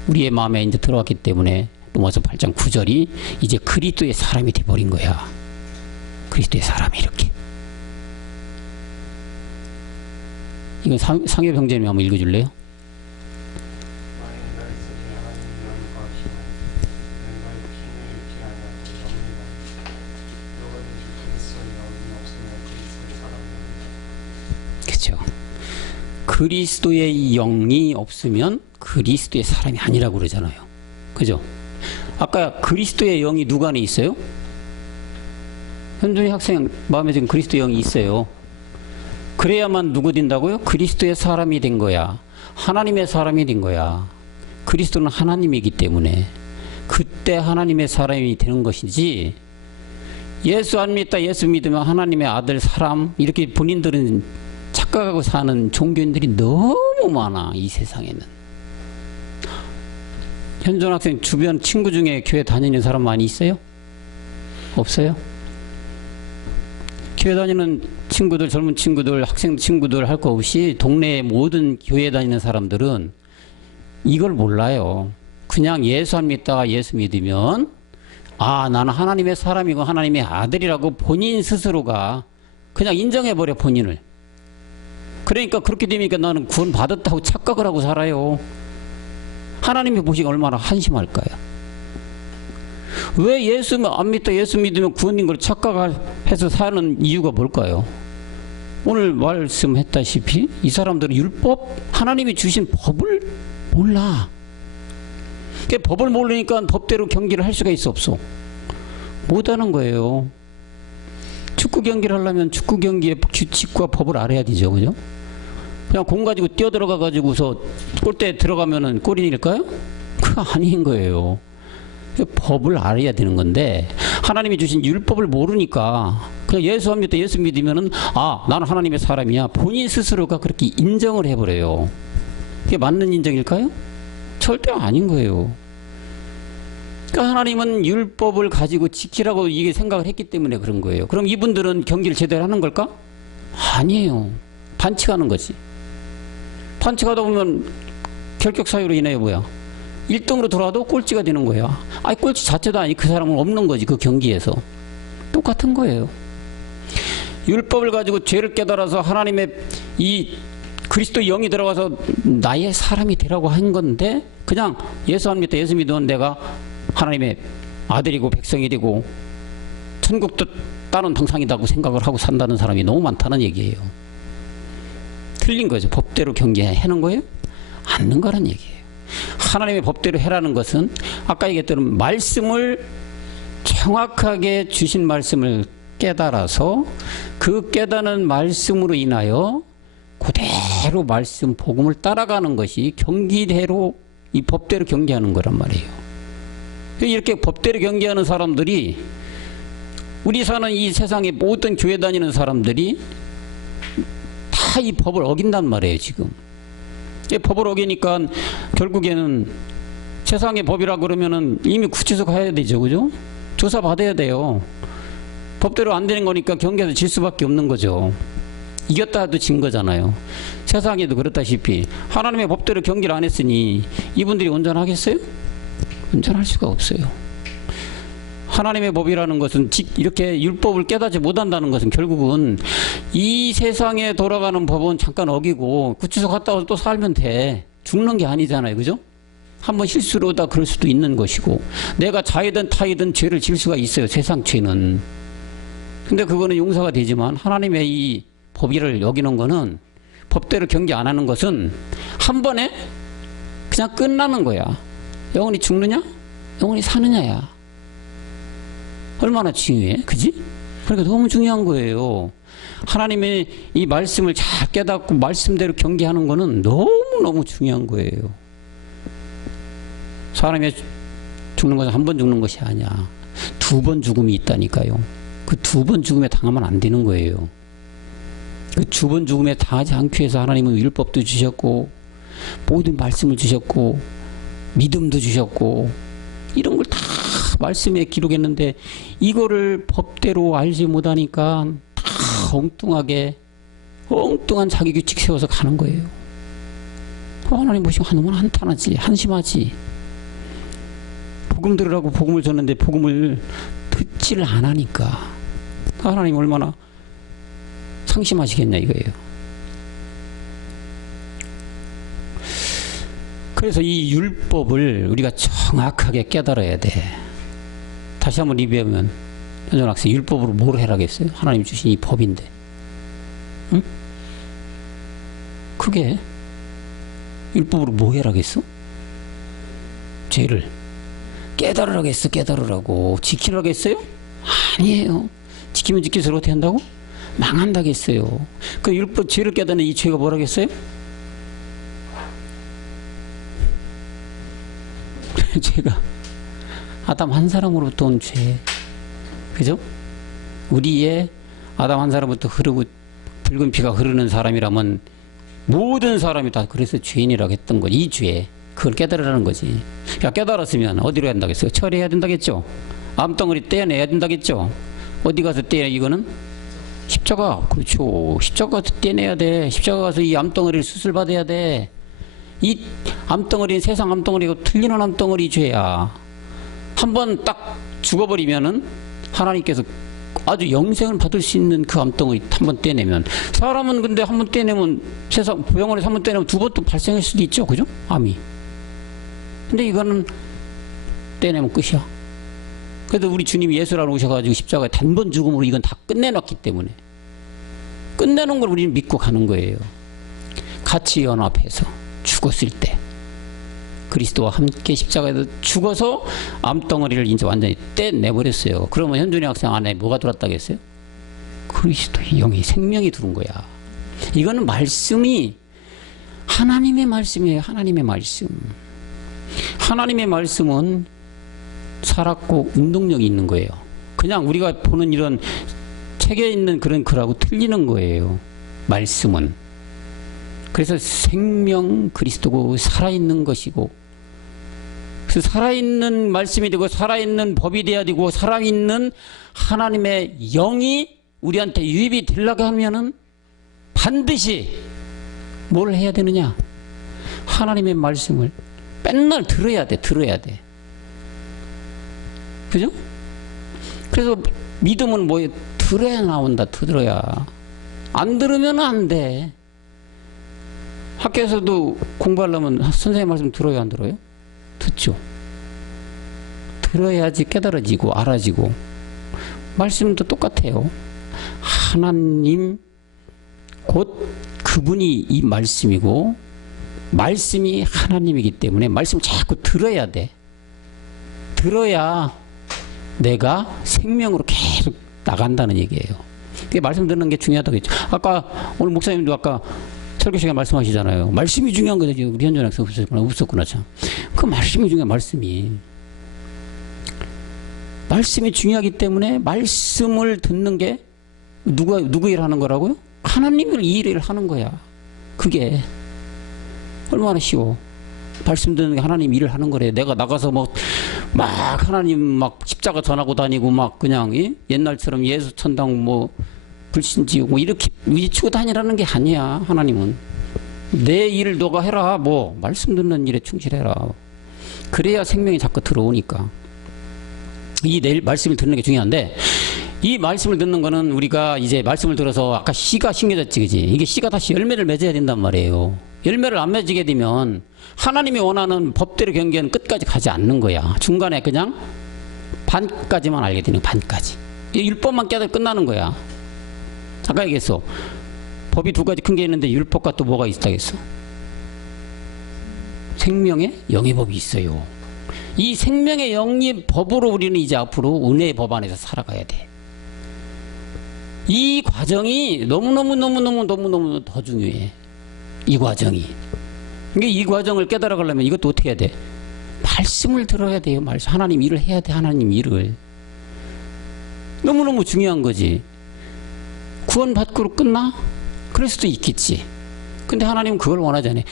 우리의 마음에 이제 들어왔기 때문에 로마서 8장 9절이 이제 그리스도의 사람이 돼버린 거야. 그리스도의 사람이 이렇게. 이건 상엽 형제님이 한번 읽어줄래요? 그렇죠. 그리스도의 영이 없으면 그리스도의 사람이 아니라고 그러잖아요. 그죠? 아까 그리스도의 영이 누구 안에 있어요? 현준이 학생 마음에 지금 그리스도의 영이 있어요. 그래야만 누구 된다고요? 그리스도의 사람이 된 거야. 하나님의 사람이 된 거야. 그리스도는 하나님이기 때문에 그때 하나님의 사람이 되는 것이지, 예수 안 믿다 예수 믿으면 하나님의 아들 사람 이렇게 본인들은 착각하고 사는 종교인들이 너무 많아. 이 세상에는. 현준 학생 주변 친구 중에 교회 다니는 사람 많이 있어요? 없어요? 교회 다니는 친구들, 젊은 친구들, 학생 친구들 할 거 없이 동네의 모든 교회 다니는 사람들은 이걸 몰라요. 그냥 예수 안 믿다가 예수 믿으면 아, 나는 하나님의 사람이고 하나님의 아들이라고 본인 스스로가 그냥 인정해버려, 본인을. 그러니까 그렇게 되니까 나는 구원 받았다고 착각을 하고 살아요. 하나님이 보시기에 얼마나 한심할까요? 왜 예수 안 믿다 예수 믿으면 구원인 걸 착각해서 사는 이유가 뭘까요? 오늘 말씀했다시피 이 사람들은 율법, 하나님이 주신 법을 몰라. 법을 모르니까 법대로 경기를 할 수가 있어 없어? 못하는 거예요. 축구 경기를 하려면 축구 경기의 규칙과 법을 알아야 되죠. 그죠? 그냥 공 가지고 뛰어들어가 가지고서 골대에 들어가면은 골인일까요? 그거 아닌 거예요. 법을 알아야 되는 건데 하나님이 주신 율법을 모르니까 그냥 예수 안 믿다 예수 믿으면은 아, 나는 하나님의 사람이야. 본인 스스로가 그렇게 인정을 해버려요. 이게 맞는 인정일까요? 절대 아닌 거예요. 그러니까 하나님은 율법을 가지고 지키라고 이게 생각을 했기 때문에 그런 거예요. 그럼 이분들은 경기를 제대로 하는 걸까? 아니에요. 반칙하는 거지. 반칙하다 보면 결격 사유로 인해 뭐야? 1등으로 들어와도 꼴찌가 되는 거야. 아니, 꼴찌 자체도 아니, 그 사람은 없는 거지, 그 경기에서. 똑같은 거예요. 율법을 가지고 죄를 깨달아서 하나님의 이 그리스도 영이 들어가서 나의 사람이 되라고 한 건데 그냥 예수 안 믿다 예수 믿으면 내가 하나님의 아들이고 백성이 되고 천국도 따는 당상이라고 생각을 하고 산다는 사람이 너무 많다는 얘기예요. 틀린 거죠. 법대로 경계하는 거예요? 않는 거란 얘기예요. 하나님의 법대로 해라는 것은 아까 얘기했던 말씀을 정확하게 주신 말씀을 깨달아서 그 깨닫는 말씀으로 인하여 그대로 말씀 복음을 따라가는 것이 경기대로 이 법대로 경계하는 거란 말이에요. 이렇게 법대로 경계하는 사람들이 우리 사는 이 세상의 모든 교회 다니는 사람들이 다 이 법을 어긴단 말이에요. 지금 이 법을 어기니까 결국에는 세상의 법이라 그러면은 이미 구치소 가야 되죠. 그죠? 조사 받아야 돼요. 법대로 안 되는 거니까 경계에서 질 수밖에 없는 거죠. 이겼다 해도 진 거잖아요. 세상에도 그렇다시피 하나님의 법대로 경기를 안 했으니 이분들이 온전하겠어요? 온전할 수가 없어요. 하나님의 법이라는 것은 이렇게 율법을 깨닫지 못한다는 것은 결국은 이 세상에 돌아가는 법은 잠깐 어기고 구치소 갔다 와서 또 살면 돼. 죽는 게 아니잖아요. 그죠? 한번 실수로다 그럴 수도 있는 것이고 내가 자이든 타이든 죄를 질 수가 있어요. 세상 죄는. 근데 그거는 용서가 되지만 하나님의 이 법의를 여기는 거는 법대로 경계 안 하는 것은 한 번에 그냥 끝나는 거야. 영원히 죽느냐? 영원히 사느냐야. 얼마나 중요해? 그지? 그러니까 너무 중요한 거예요. 하나님의 이 말씀을 잘 깨닫고 말씀대로 경계하는 거는 너무너무 중요한 거예요. 사람이 죽는 것은 한 번 죽는 것이 아니야. 2번 죽음이 있다니까요. 그 2번 죽음에 당하면 안 되는 거예요. 그 2번 죽음에 당하지 않기 위해서 하나님은 율법도 주셨고 모든 말씀을 주셨고 믿음도 주셨고 이런 걸 다 말씀에 기록했는데 이거를 법대로 알지 못하니까 다 엉뚱한 자기 규칙 세워서 가는 거예요. 하나님 보시고 너무 한탄하지, 한심하지. 복음 들으라고 복음을 줬는데 복음을 듣지를 안 하니까 하나님 얼마나 상심하시겠냐 이거예요. 그래서 이 율법을 우리가 정확하게 깨달아야 돼. 다시 한번 리뷰하면 현전 학생, 율법으로 뭘 해라겠어요? 하나님 주신 이 법인데, 응? 그게 율법으로 뭐 해라겠어? 죄를 깨달으라겠어. 깨달으라고. 지키라겠어요? 아니에요. 지키면 지킬수록 어떻게 한다고? 망한다겠어요. 그 율법 죄를 깨닫는 이 죄가 뭐라겠어요? 죄가 아담 한 사람으로부터 온 죄, 그죠? 우리의 아담 한 사람부터 흐르고 붉은 피가 흐르는 사람이라면 모든 사람이 다 그래서 죄인이라고 했던 거지. 이 죄, 그걸 깨달으라는 거지. 야, 깨달았으면 어디로 해야 된다겠어요? 처리해야 된다겠죠? 암덩어리 떼어내야 된다겠죠? 어디 가서 떼야 이거는? 십자가. 그렇죠. 십자가 가서 떼내야 돼. 십자가 가서 이 암덩어리를 수술받아야 돼. 이 암덩어리는 세상 암덩어리고 틀리는 암덩어리 죄야. 한번 딱 죽어버리면은 하나님께서 아주 영생을 받을 수 있는 그 암덩어리 한번 떼내면, 사람은 근데 한번 떼내면 세상 병원에서 한번 떼내면 2번 또 발생할 수도 있죠. 그죠? 암이. 근데 이거는 떼내면 끝이야. 그래도 우리 주님이 예수라고 오셔가지고 십자가에 단번 죽음으로 이건 다 끝내놨기 때문에, 끝내놓은 걸 우리는 믿고 가는 거예요. 같이 연합해서 죽었을 때 그리스도와 함께 십자가에서 죽어서 암덩어리를 이제 완전히 떼내버렸어요. 그러면 현준이 학생 안에 뭐가 들어왔다겠어요? 그리스도의 영이, 생명이 들어온 거야. 이거는 말씀이 하나님의 말씀이에요. 하나님의 말씀. 하나님의 말씀은 살았고 운동력이 있는 거예요. 그냥 우리가 보는 이런 책에 있는 그런 글하고 틀리는 거예요. 말씀은. 그래서 생명 그리스도고 살아있는 것이고, 그래서 살아있는 말씀이 되고 살아있는 법이 돼야 되고 살아있는 하나님의 영이 우리한테 유입이 되려고 하면은 반드시 뭘 해야 되느냐? 하나님의 말씀을 맨날 들어야 돼. 들어야 돼. 그죠? 그래서 믿음은 뭐예요? 들어야 나온다. 들어야. 안 들으면 안 돼. 학교에서도 공부하려면 선생님 말씀 들어요, 안 들어요? 듣죠. 들어야지 깨달아지고 알아지고. 말씀도 똑같아요. 하나님 곧 그분이 이 말씀이고 말씀이 하나님이기 때문에 말씀을 자꾸 들어야 돼. 들어야 내가 생명으로 계속 나간다는 얘기예요. 그게 말씀 듣는 게 중요하다고 했죠. 아까 오늘 목사님도 아까 설교 시간에 말씀하시잖아요. 말씀이 중요한 거죠. 우리 현전 학생 없었구나 참. 그 말씀이 중요한 말씀이. 말씀이 중요하기 때문에 말씀을 듣는 게 누구 일 하는 거라고요? 하나님을 이 일을 하는 거야. 그게 얼마나 쉬워. 말씀 듣는 게 하나님 일을 하는 거래. 내가 나가서 막 하나님 막 십자가 전하고 다니고 막 그냥 옛날처럼 예수 천당 뭐 불신 지우고 이렇게 위치고 다니라는 게 아니야. 하나님은 내 일을 너가 해라. 뭐 말씀 듣는 일에 충실해라. 그래야 생명이 자꾸 들어오니까. 이 내일 말씀을 듣는 게 중요한데, 이 말씀을 듣는 거는 우리가 이제 말씀을 들어서 아까 씨가 심겨졌지, 그지? 이게 씨가 다시 열매를 맺어야 된단 말이에요. 열매를 안 맺게 되면 하나님이 원하는 법대로 경계는 끝까지 가지 않는 거야. 중간에 그냥 반까지만 알게 되는 거야. 반까지. 율법만 깨달아 끝나는 거야. 아까 얘기했어. 법이 두 가지 큰 게 있는데 율법과 또 뭐가 있다겠어? 생명의 영의 법이 있어요. 이 생명의 영의 법으로 우리는 이제 앞으로 은혜의 법 안에서 살아가야 돼. 이 과정이 너무너무 더 중요해. 이 과정이. 그러니까 이 과정을 깨달아 가려면 이것도 어떻게 해야 돼? 말씀을 들어야 돼요. 말씀. 하나님 일을 해야 돼. 하나님 일을. 너무너무 중요한 거지. 구원받고로 끝나? 그럴 수도 있겠지. 근데 하나님은 그걸 원하지 않아요.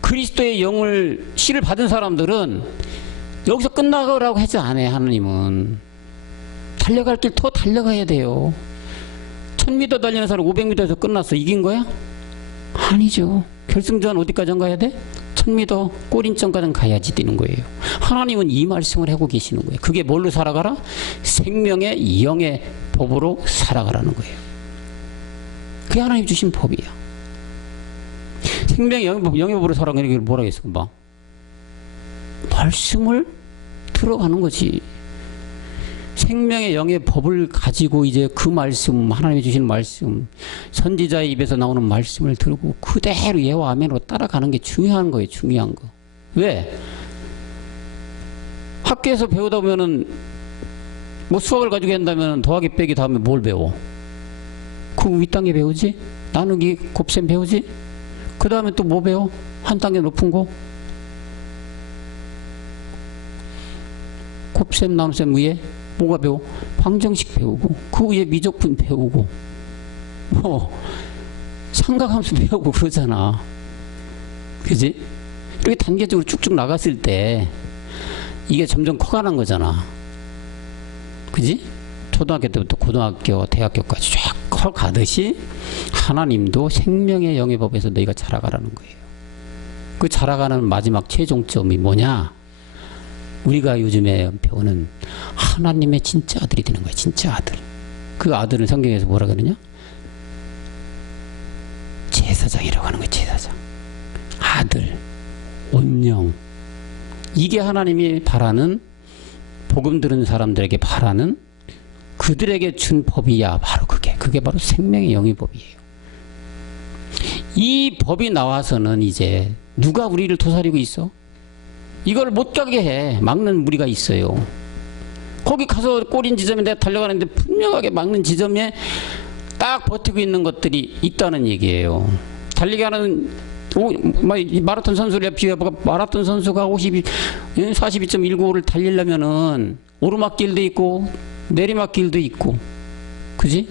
그리스도의 영을 씨를 받은 사람들은 여기서 끝나라고 하지 않아요. 하나님은 달려갈 길 더 달려가야 돼요. 1000m 달리는 사람 500m에서 끝났어. 이긴 거야? 아니죠. 결승전 어디까지 가야 돼? 1000m 골인점까지 가야지 되는 거예요. 하나님은 이 말씀을 하고 계시는 거예요. 그게 뭘로 살아가라? 생명의 영의 법으로 살아가라는 거예요. 그게 하나님 주신 법이야. 생명의 영의 법으로 살아가는 게 뭐라 했어? 막 말씀을 들어가는 거지. 생명의 영의 법을 가지고 이제 그 말씀, 하나님이 주시는 말씀, 선지자의 입에서 나오는 말씀을 들고 그대로 예와 아멘으로 따라가는 게 중요한 거예요. 중요한 거. 왜? 학교에서 배우다 보면은 뭐 수학을 가지고 한다면 더하기 빼기 다음에 뭘 배워? 그 윗단계 배우지? 나누기 곱셈 배우지? 그 다음에 또 뭐 배워? 한 단계 높은 거? 곱셈 나눗셈 위에 뭐가 배워? 방정식 배우고 그 위에 미적분 배우고 뭐 삼각함수 배우고 그러잖아. 그지? 이렇게 단계적으로 쭉쭉 나갔을 때 이게 점점 커가는 거잖아. 그지? 초등학교 때부터 고등학교, 대학교까지 쫙 커가듯이 하나님도 생명의 영의 법에서 너희가 자라가라는 거예요. 그 자라가는 마지막 최종점이 뭐냐? 우리가 요즘에 배우는 하나님의 진짜 아들이 되는 거야. 진짜 아들. 그 아들은 성경에서 뭐라 그러냐? 제사장이라고 하는 거야. 제사장. 아들. 온영. 이게 하나님이 바라는, 복음 들은 사람들에게 바라는, 그들에게 준 법이야. 바로 그게. 그게 바로 생명의 영의 법이에요. 이 법이 나와서는 이제 누가 우리를 도사리고 있어? 이걸 못 가게 해. 막는 무리가 있어요. 거기 가서 꼬린 지점에 내가 달려가는데 분명하게 막는 지점에 딱 버티고 있는 것들이 있다는 얘기예요. 달리기 하는 마라톤 선수를 비교해보고 마라톤 선수가 42.195를 달리려면은 오르막길도 있고 내리막길도 있고, 그지?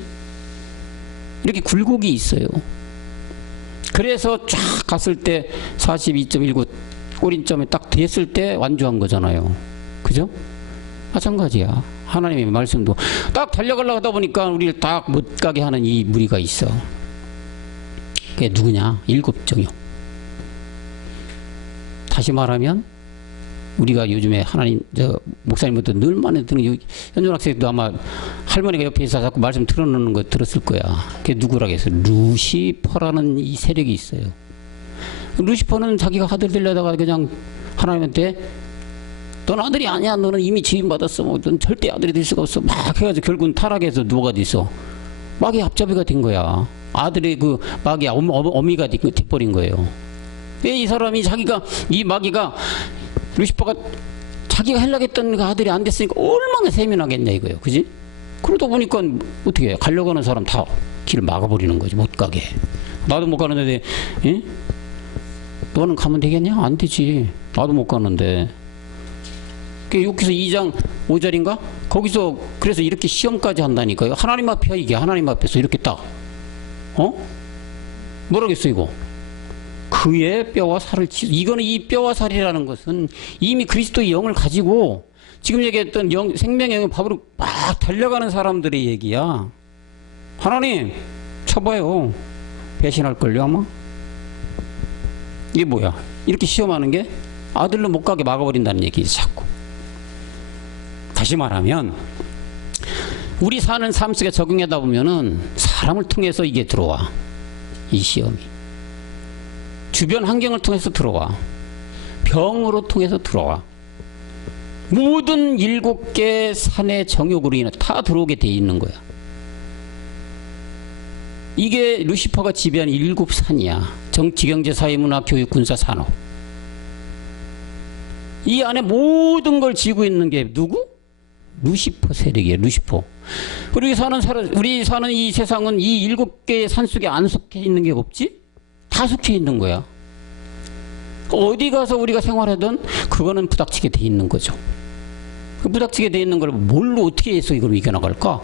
이렇게 굴곡이 있어요. 그래서 쫙 갔을 때 42.19 꼬린점에 딱 됐을 때 완주한 거잖아요. 그죠? 마찬가지야. 하나님의 말씀도 딱 달려가려고 하다 보니까 우리를 딱 못 가게 하는 이 무리가 있어. 그게 누구냐? 일곱정요. 다시 말하면 우리가 요즘에 하나님, 목사님부터 늘 많이 듣는 현준 학생도 아마 할머니가 옆에 있어 자꾸 말씀 틀어놓는 거 들었을 거야. 그게 누구라고 해서 루시퍼라는 이 세력이 있어요. 루시퍼는 자기가 아들 되려다가 그냥 하나님한테 넌 아들이 아니야. 너는 이미 지임받았어. 뭐, 넌 절대 아들이 될 수가 없어. 막 해가지고 결국은 타락해서 누가 됐어? 마귀 앞잡이가 된 거야. 아들의 그 마귀 어미가 돼버린 거예요. 왜 이 사람이 자기가, 이 마귀가, 루시퍼가 자기가 하려고 했던 그 아들이 안 됐으니까 얼마나 세민하겠냐 이거예요. 그지? 그러다 보니까 어떻게 해? 가려고 하는 사람 다 길을 막아버리는 거지. 못 가게. 나도 못 가는데, 예? 너는 가면 되겠냐? 안 되지. 나도 못 가는데. 여기서 2장 5절인가? 거기서 그래서 이렇게 시험까지 한다니까요. 하나님 앞이야 이게. 하나님 앞에서 이렇게 딱. 뭐라겠어 이거? 그의 뼈와 살을 이거는 이 뼈와 살이라는 것은 이미 그리스도의 영을 가지고 지금 얘기했던 생명의 영의 밥으로 막 달려가는 사람들의 얘기야. 하나님 쳐봐요. 배신할걸요 아마? 이게 뭐야? 이렇게 시험하는 게 아들로 못 가게 막아버린다는 얘기지 자꾸. 다시 말하면 우리 사는 삶 속에 적용하다 보면은 사람을 통해서 이게 들어와. 이 시험이. 주변 환경을 통해서 들어와. 병으로 통해서 들어와. 모든 7개 산의 정욕으로 인해 다 들어오게 돼 있는 거야. 이게 루시퍼가 지배하는 7산이야. 정치, 경제, 사회, 문화, 교육, 군사, 산업. 이 안에 모든 걸 쥐고 있는 게 누구? 루시퍼 세력이에요. 루시퍼. 우리 사는 이 세상은 이 7개의 산 속에 안 속해 있는 게 없지? 다 속해 있는 거야. 어디 가서 우리가 생활하든 그거는 부닥치게 돼 있는 거죠. 그 부닥치게 돼 있는 걸 뭘로 어떻게 해서 이걸 이겨나갈까?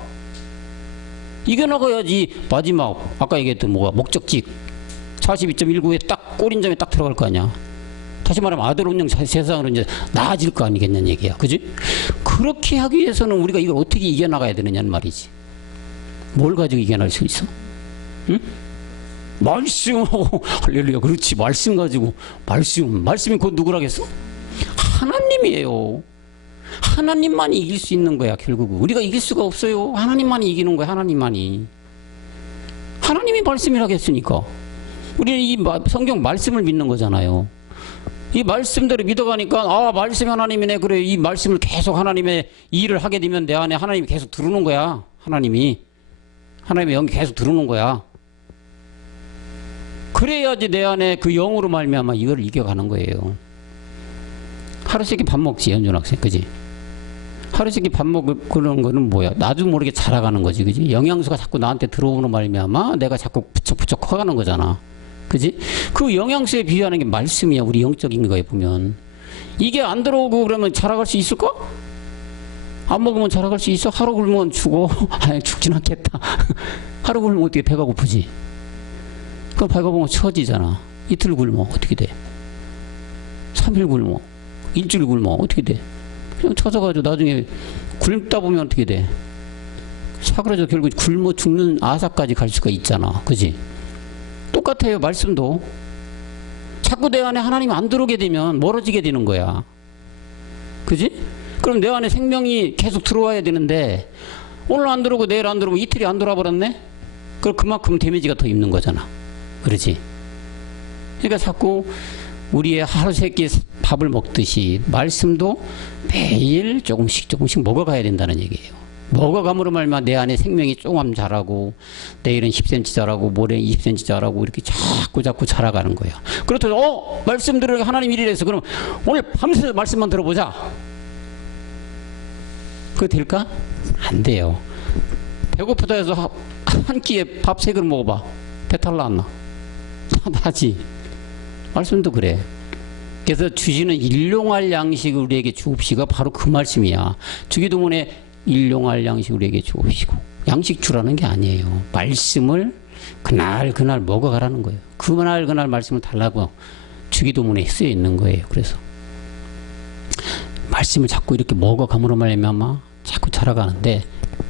이겨나가야지 마지막 아까 얘기했던 뭐가 목적지 42.19에 딱 꼬린점에 딱 들어갈 거 아니야. 다시 말하면 아들 운영 세상으로 이제 나아질 거 아니겠냐는 얘기야. 그지? 그렇게 하기 위해서는 우리가 이걸 어떻게 이겨나가야 되느냐는 말이지. 뭘 가지고 이겨낼 수 있어? 응? 말씀하고 할렐루야. 그렇지. 말씀 가지고 말씀이 곧 누구라겠어? 하나님이에요. 하나님만이 이길 수 있는 거야. 결국은 우리가 이길 수가 없어요. 하나님만이 이기는 거야. 하나님이 말씀이라고 했으니까 우리는 이 성경 말씀을 믿는 거잖아요. 이 말씀대로 믿어가니까 아 말씀이 하나님이네. 그래 이 말씀을 계속 하나님의 일을 하게 되면 내 안에 하나님이 계속 들어오는 거야. 하나님의 영이 계속 들어오는 거야. 그래야지 내 안에 그 영으로 말미암아 이걸 이겨가는 거예요. 하루씩 밥 먹지 연준 학생, 그지? 하루씩 밥 먹는 거는 뭐야? 나도 모르게 자라가는 거지, 그지? 영양소가 자꾸 나한테 들어오는 말미암아 내가 자꾸 부쩍부쩍 커가는 거잖아, 그지? 그 영양소에 비유하는 게 말씀이야. 우리 영적인 거에 보면 이게 안 들어오고 그러면 자라갈 수 있을까? 안 먹으면 자라갈 수 있어? 하루 굶으면 죽어? 아니 죽진 않겠다. 하루 굶으면 어떻게 배가 고프지? 그럼 배가 고프면 처지잖아. 이틀 굶어 어떻게 돼? 3일 굶어, 일주일 굶어 어떻게 돼? 그냥 쳐져가지고 나중에 굶다 보면 어떻게 돼? 사그라져 결국 굶어 죽는 아사까지 갈 수가 있잖아, 그지? 똑같아요. 말씀도 자꾸 내 안에 하나님이 안 들어오게 되면 멀어지게 되는 거야, 그지? 그럼 내 안에 생명이 계속 들어와야 되는데 오늘 안 들어오고 내일 안 들어오고 이틀이 안 돌아 버렸네? 그럼 그만큼 데미지가 더 있는 거잖아, 그렇지? 그러니까 자꾸 우리의 하루 세끼 밥을 먹듯이 말씀도 매일 조금씩 먹어가야 된다는 얘기예요. 먹어감으로 말미암아 내 안에 생명이 조금 자라고 내일은 10cm 자라고 모레는 20cm 자라고 이렇게 자꾸 자라가는 거예요. 그렇다고 말씀 들으니까 하나님 일이라 해서 그럼 오늘 밤새 말씀만 들어보자. 그거 될까? 안 돼요. 배고프다 해서 한 끼에 밥 3그릇 먹어봐. 배탈 나왔나? 나지. 말씀도 그래. 그래서 주시는 일용할 양식을 우리에게 주옵시가 바로 그 말씀이야. 주기도문에 일용할 양식 우리에게 주옵시고, 양식 주라는 게 아니에요. 말씀을 그날 먹어가라는 거예요. 그날 말씀을 달라고 주기도문에 쓰여 있는 거예요. 그래서 말씀을 자꾸 이렇게 먹어감으로 말미암아 자꾸 자라가는데,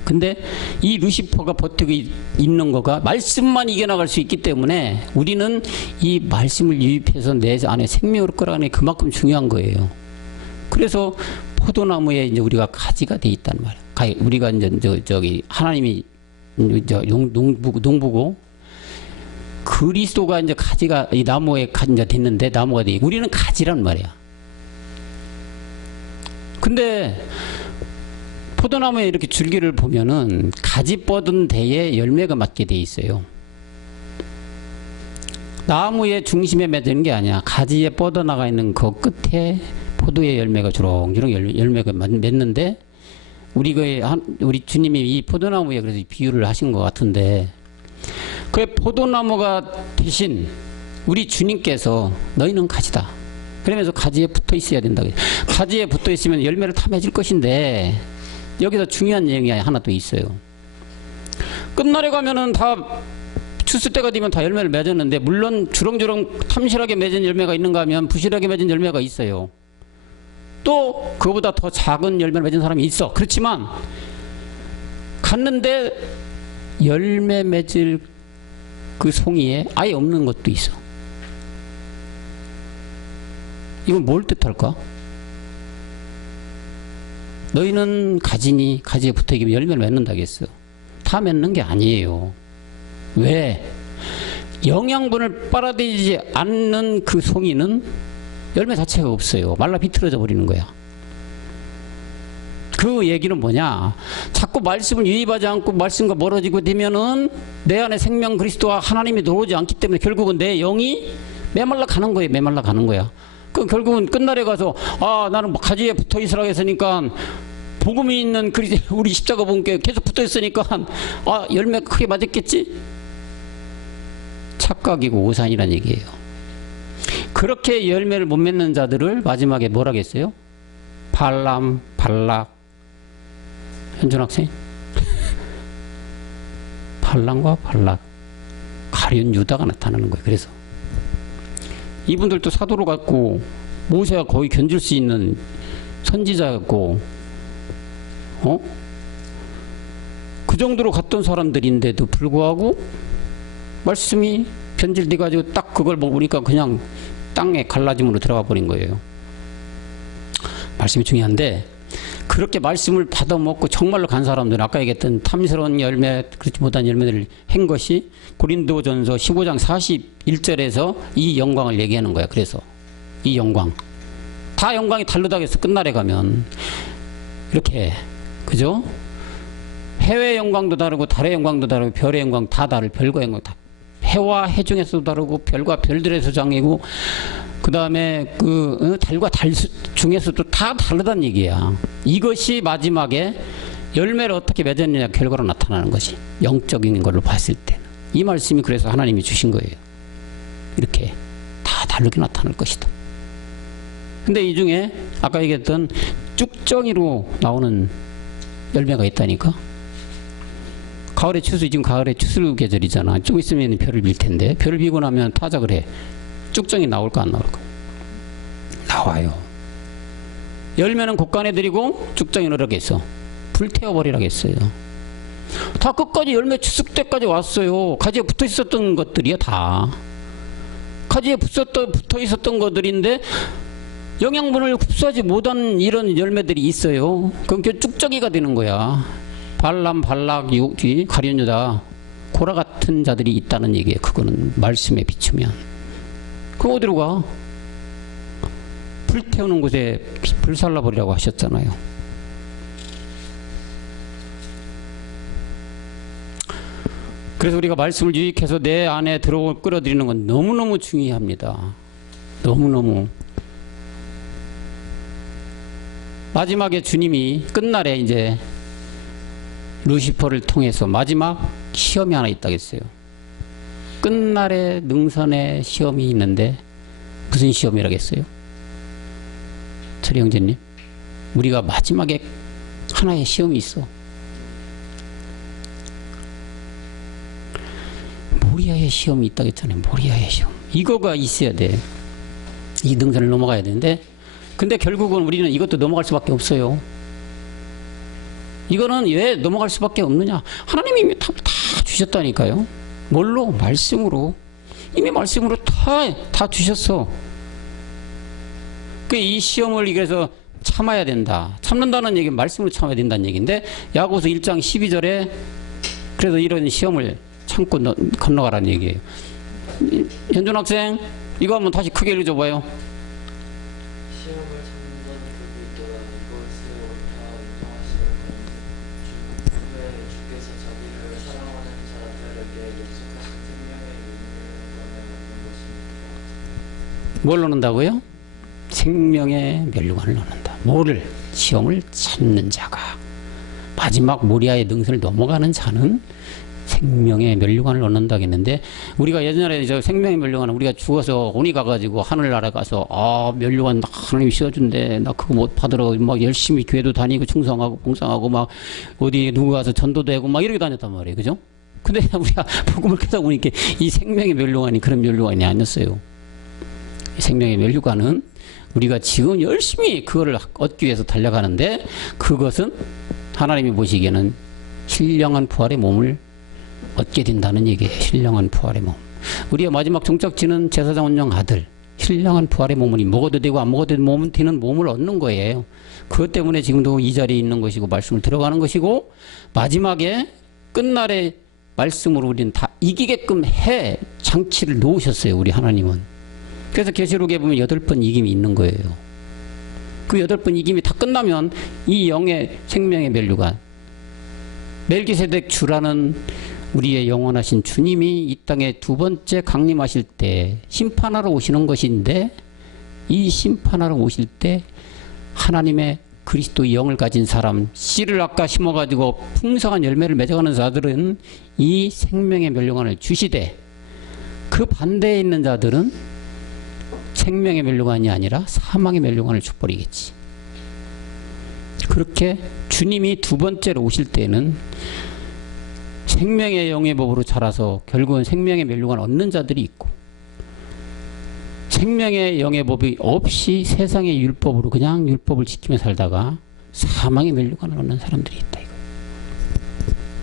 근데 이 루시퍼가 버티고 있는 거가 말씀만 이겨나갈 수 있기 때문에 우리는 이 말씀을 유입해서 내 안에 생명으로 끌어가는 게 그만큼 중요한 거예요. 그래서 포도나무에 이제 우리가 가지가 돼 있단 말이야. 우리가 이제 저기 하나님이 농부고 그리스도가 이제 가지가 이 나무에 이제 됐는데 나무가 돼. 우리는 가지란 말이야. 근데 포도나무에 이렇게 줄기를 보면은 가지 뻗은 데에 열매가 맺게 돼 있어요. 나무의 중심에 맺는 게 아니야. 가지에 뻗어나가 있는 그 끝에 포도의 열매가 주렁주렁 열매가 맺는데, 우리 주님이 이 포도나무에 그래서 비유를 하신 것 같은데, 그 포도나무가 대신 우리 주님께서 너희는 가지다. 그러면서 가지에 붙어 있어야 된다. 가지에 붙어 있으면 열매를 다 맺을 것인데, 여기서 중요한 내용이 하나 또 있어요. 끝날에 가면은 다 추수 때가 되면 다 열매를 맺었는데, 물론 주렁주렁 탐실하게 맺은 열매가 있는가 하면 부실하게 맺은 열매가 있어요. 또 그보다 더 작은 열매를 맺은 사람이 있어. 그렇지만 갔는데 열매 맺을 그 송이에 아예 없는 것도 있어. 이건 뭘 뜻할까? 너희는 가지니 가지에 붙어있기면 열매를 맺는다겠어. 다 맺는 게 아니에요. 왜? 영양분을 빨아들이지 않는 그 송이는 열매 자체가 없어요. 말라 비틀어져 버리는 거야. 그 얘기는 뭐냐? 자꾸 말씀을 유입하지 않고 말씀과 멀어지고 되면은 내 안에 생명 그리스도와 하나님이 들어오지 않기 때문에 결국은 내 영이 메말라 가는 거예요. 메말라 가는 거야. 그 결국은 끝날에 가서 나는 가지에 붙어 있으라고 했으니까 복음이 있는 우리 십자가 본께 계속 붙어 있으니까 열매가 크게 맞았겠지? 착각이고 오산이란 얘기예요. 그렇게 열매를 못 맺는 자들을 마지막에 뭐라고 했어요? 발람, 발락. 현준 학생? 발람과 발락. 가룟 유다가 나타나는 거예요. 그래서 이분들도 사도로 갖고 모세가 거의 견줄 수 있는 선지자였고, 그 정도로 갔던 사람들인데도 불구하고 말씀이 변질돼 가지고 딱 그걸 먹으니까 그냥 땅에 갈라짐으로 들어가 버린 거예요. 말씀이 중요한데, 그렇게 말씀을 받아먹고 정말로 간 사람들은 아까 얘기했던 탐스러운 열매, 그렇지 못한 열매들을 한 것이 고린도전서 15장 41절에서 이 영광을 얘기하는 거야. 그래서 이 영광 다 영광이 다르다고 해서 끝날에 가면 이렇게, 그죠? 해의 영광도 다르고 달의 영광도 다르고 별의 영광 다 다르고 별과 영광 다, 해와 해 중에서도 다르고 별과 별들에서 장이고 그 다음에 달과 달 중에서도 다 다르다는 얘기야. 이것이 마지막에 열매를 어떻게 맺었느냐 결과로 나타나는 것이 영적인 걸로 봤을 때는 이 말씀이 그래서 하나님이 주신 거예요. 이렇게 다 다르게 나타날 것이다. 근데 이 중에 아까 얘기했던 쭉정이로 나오는 열매가 있다니까. 가을에 추수, 지금 가을에 추수 계절이잖아. 좀 있으면 별을 빌 텐데 별을 비고 나면 타작을 해. 쭉정이 나올까 안 나올까? 나와요. 열매는 곡간에 들이고 쭉정이는 어떻게 했어? 불태워버리라고 했어요. 다 끝까지 열매 추수 때까지 왔어요. 가지에 붙어 있었던 것들이야. 다 가지에 붙어 있었던 것들인데 영양분을 흡수하지 못한 이런 열매들이 있어요. 그럼 그 쭉정이가 되는 거야. 발람, 발락, 가룟 유다, 고라 같은 자들이 있다는 얘기예요. 그거는 말씀에 비추면. 그 어디로 가? 불태우는 곳에 불살라버리라고 하셨잖아요. 그래서 우리가 말씀을 유익해서 내 안에 끌어들이는 건 너무너무 중요합니다. 너무너무. 마지막에 주님이 끝날에 이제 루시퍼를 통해서 마지막 시험이 하나 있다고 했어요. 끝날에 능선의 시험이 있는데 무슨 시험이라고 했어요? 철이 형제님, 우리가 마지막에 하나의 시험이 있어. 모리아의 시험이 있다고 했잖아요. 모리아의 시험. 이거가 있어야 돼. 이 능선을 넘어가야 되는데, 근데 결국은 우리는 이것도 넘어갈 수밖에 없어요. 이거는 왜 넘어갈 수밖에 없느냐? 하나님이 이미 다 주셨다니까요. 뭘로? 말씀으로. 이미 말씀으로 다 주셨어. 이 시험을 그래서 참아야 된다. 참는다는 얘기는 말씀으로 참아야 된다는 얘기인데, 야고보서 1장 12절에 그래서 이런 시험을 참고 건너가라는 얘기예요. 현준 학생, 이거 한번 다시 크게 읽어줘봐요. 시험을 참는 그도 있더라. 이것을 옳다 인정하시는 주의 주께서 자기를 사랑하는 자들에게 약속하신 생명의 멸류관을 얻는 것입니다. 뭘 넣는다고요? 생명의 멸류관을 넣는다. 뭐를? 시험을 참는 자가. 마지막 모리아의 능선을 넘어가는 자는 생명의 멸류관을 얻는다고 했는데, 우리가 예전에 저 생명의 멸류관, 우리가 죽어서 온이 가가지고 하늘나라 가서 멸류관 하나님이 씌워준대, 나 그거 못 받으러 막 열심히 교회도 다니고 충성하고 봉상하고 막 어디 누구 가서 전도도 하고 막 이렇게 다녔단 말이에요. 그죠? 근데 우리가 복음을 켜다 보니까 이 생명의 멸류관이 그런 멸류관이 아니었어요. 이 생명의 멸류관은 우리가 지금 열심히 그거를 얻기 위해서 달려가는데, 그것은 하나님이 보시기에는 신령한 부활의 몸을 얻게 된다는 얘기예요. 신령한 부활의 몸. 우리의 마지막 종착지는 제사장 원령 아들, 신령한 부활의 몸을 먹어도 되고 안 먹어도 되는 몸을 얻는 거예요. 그것 때문에 지금도 이 자리에 있는 것이고 말씀을 들어가는 것이고, 마지막에 끝날에 말씀으로 우리는 다 이기게끔 해 장치를 놓으셨어요. 우리 하나님은. 그래서 계시록에 보면 8번 이김이 있는 거예요. 그 8번 이김이 다 끝나면 이 영의 생명의 멸류관, 멜기세덱 주라는 우리의 영원하신 주님이 이 땅에 두 번째 강림하실 때 심판하러 오시는 것인데, 이 심판하러 오실 때 하나님의 그리스도의 영을 가진 사람, 씨를 아까 심어가지고 풍성한 열매를 맺어가는 자들은 이 생명의 멸류관을 주시되, 그 반대에 있는 자들은 생명의 멸류관이 아니라 사망의 멸류관을 줘버리겠지. 그렇게 주님이 두 번째로 오실 때는 생명의 영의 법으로 자라서 결국은 생명의 멸류관을 얻는 자들이 있고, 생명의 영의 법이 없이 세상의 율법으로 그냥 율법을 지키며 살다가 사망의 멸류관을 얻는 사람들이 있다 이거.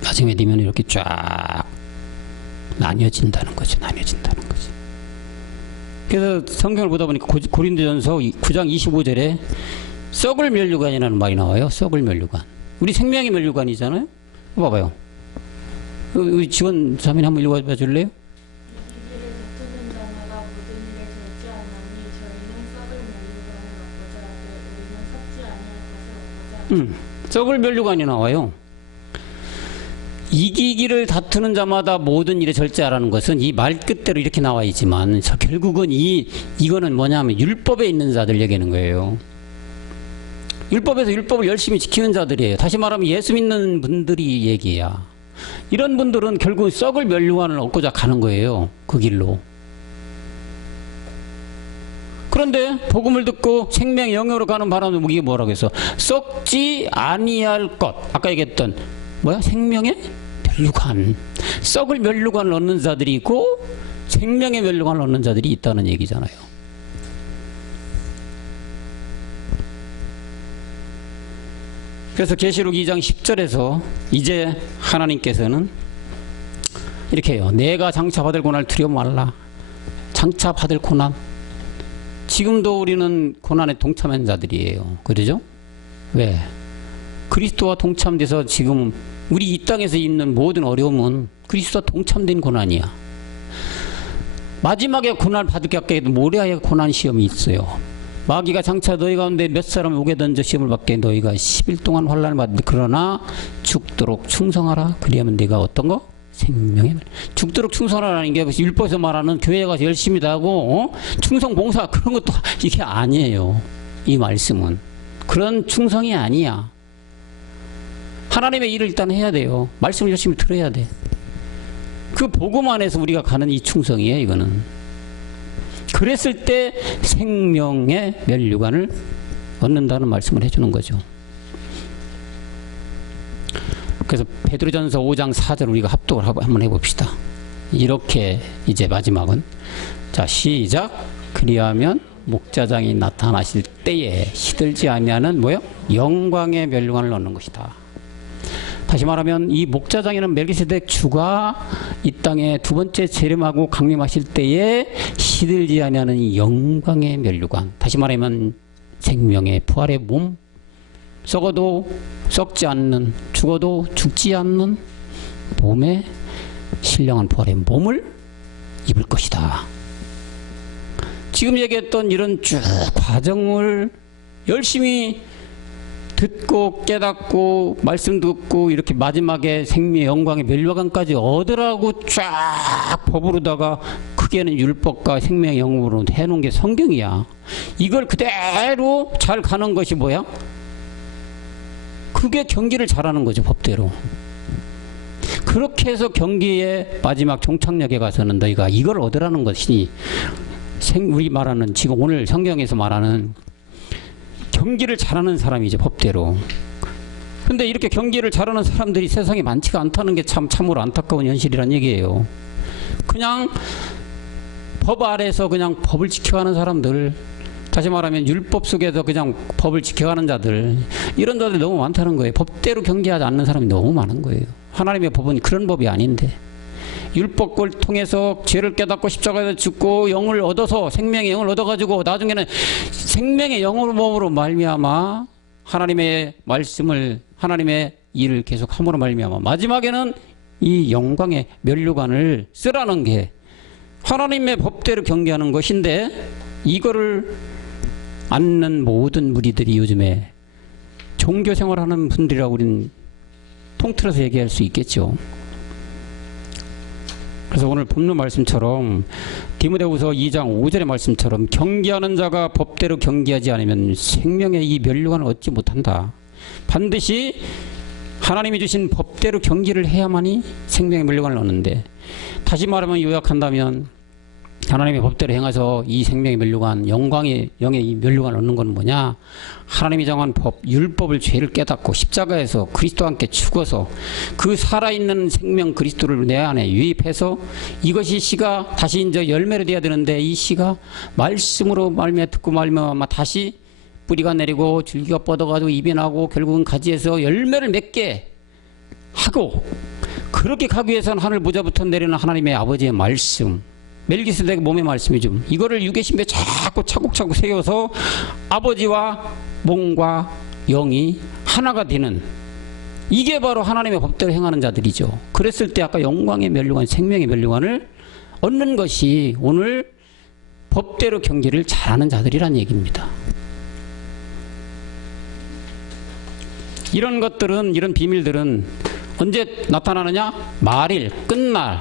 나중에 되면 이렇게 쫙 나뉘어진다는 거죠. 나뉘어진다는 거죠. 그래서 성경을 보다 보니까 고린도전서 9장 25절에 썩을 멸류관이라는 말이 나와요. 썩을 멸류관. 우리 생명의 멸류관이잖아요. 봐봐요. 우리 직원 자매님 한번 읽어봐 줄래요? 이기를 다투는 자마다 모든 일을 절지 않나니 저희는 썩을 멸류관을 얻고자 하되 우리는 썩지 아니할 것을 얻고자 하되. 썩을 멸류관이 나와요. 이기기를 다투는 자마다 모든 일에 절제하라는 것은 이 말 끝대로 이렇게 나와 있지만 결국은 이거는 뭐냐면 율법에 있는 자들 얘기하는 거예요. 율법에서 율법을 열심히 지키는 자들이에요. 다시 말하면 예수 믿는 분들이 얘기야. 이런 분들은 결국 썩을 멸류관을 얻고자 가는 거예요. 그 길로. 그런데 복음을 듣고 생명의 영역으로 가는 바람에 이게 뭐라고 해서 썩지 아니할 것. 아까 얘기했던 뭐야? 생명의 멸류관. 썩을 멸류관을 얻는 자들이 있고 생명의 멸류관을 얻는 자들이 있다는 얘기잖아요. 그래서 계시록 2장 10절에서 이제 하나님께서는 이렇게 해요. 내가 장차 받을 고난을 두려워 말라. 장차 받을 고난. 지금도 우리는 고난에 동참한 자들이에요. 그러죠? 왜? 그리스도와 동참돼서 지금 우리 이 땅에서 있는 모든 어려움은 그리스도와 동참된 고난이야. 마지막에 고난을 받게 해도 모래에 고난 시험이 있어요. 마귀가 장차 너희 가운데 몇 사람을 오게 던져 시험을 받게 너희가 10일 동안 환난을 받는다. 그러나 죽도록 충성하라. 그리하면 네가 어떤 거? 생명의 죽도록 충성하라는 게 율법에서 말하는 교회 가서 열심히 하고 충성 봉사 그런 것도 이게 아니에요. 이 말씀은 그런 충성이 아니야. 하나님의 일을 일단 해야 돼요. 말씀을 열심히 들어야 돼. 그 복음 안에서 우리가 가는 이 충성이에요. 이거는. 그랬을 때 생명의 멸류관을 얻는다는 말씀을 해주는 거죠. 그래서 베드로전서 5장 4절 우리가 합독을 한번 해봅시다. 이렇게 이제 마지막은 자 시작. 그리하면 목자장이 나타나실 때에 시들지 아니하는 뭐요? 영광의 멸류관을 얻는 것이다. 다시 말하면 이 목자장이는 멜기세덱 주가 이 땅에 두 번째 재림하고 강림하실 때에 시들지 아니하는 이 영광의 멸류관. 다시 말하면 생명의 부활의 몸, 썩어도 썩지 않는, 죽어도 죽지 않는 몸에 신령한 부활의 몸을 입을 것이다. 지금 얘기했던 이런 쭉 과정을 열심히 듣고 깨닫고 말씀 듣고 이렇게 마지막에 생명의 영광의 멸류관까지 얻으라고 쫙 법으로다가 크게는 율법과 생명의 영으로 해놓은 게 성경이야. 이걸 그대로 잘 가는 것이 뭐야? 그게 경기를 잘하는 거죠. 법대로. 그렇게 해서 경기의 마지막 종착역에 가서는 너희가 이걸 얻으라는 것이 우리 말하는 지금 오늘 성경에서 말하는 경기를 잘하는 사람이죠. 법대로. 근데 이렇게 경기를 잘하는 사람들이 세상에 많지가 않다는 게 참으로 안타까운 현실이란 얘기예요. 그냥 법 아래서 그냥 법을 지켜가는 사람들, 다시 말하면 율법 속에서 그냥 법을 지켜가는 자들, 이런 자들이 너무 많다는 거예요. 법대로 경계하지 않는 사람이 너무 많은 거예요. 하나님의 법은 그런 법이 아닌데 율법을 통해서 죄를 깨닫고 십자가에서 죽고 영을 얻어서 생명의 영을 얻어가지고 나중에는 생명의 영으로 몸으로 말미암아 하나님의 말씀을 하나님의 일을 계속함으로 말미암아 마지막에는 이 영광의 멸류관을 쓰라는 게 하나님의 법대로 경계하는 것인데 이거를 않는 모든 무리들이 요즘에 종교 생활하는 분들이라고 우리는 통틀어서 얘기할 수 있겠죠. 그래서 오늘 본문 말씀처럼 디모데후서 2장 5절의 말씀처럼 경계하는 자가 법대로 경계하지 않으면 생명의 이 멸류관을 얻지 못한다. 반드시 하나님이 주신 법대로 경계를 해야만이 생명의 멸류관을 얻는데, 다시 말하면 요약한다면 하나님의 법대로 행해서 이 생명의 멸류관, 영광의 영의 이 멸류관을 얻는 건 뭐냐? 하나님이 정한 법, 율법을 죄를 깨닫고 십자가에서 그리스도와 함께 죽어서 그 살아있는 생명 그리스도를 내 안에 유입해서 이것이 씨가 다시 이제 열매로 돼야 되는데 이 씨가 말씀으로 말미암아 듣고 말미암아 다시 뿌리가 내리고 줄기가 뻗어가지고 잎이 나고 결국은 가지에서 열매를 맺게 하고, 그렇게 가기 위해서는 하늘 보좌부터 내리는 하나님의 아버지의 말씀, 멜기세덱 몸의 말씀이죠. 이거를 육의 신비에 자꾸 차곡차곡 새겨서 아버지와 몸과 영이 하나가 되는, 이게 바로 하나님의 법대로 행하는 자들이죠. 그랬을 때 아까 영광의 멸류관, 생명의 멸류관을 얻는 것이 오늘 법대로 경계를 잘하는 자들이란 얘기입니다. 이런 것들은, 이런 비밀들은 언제 나타나느냐? 말일, 끝날,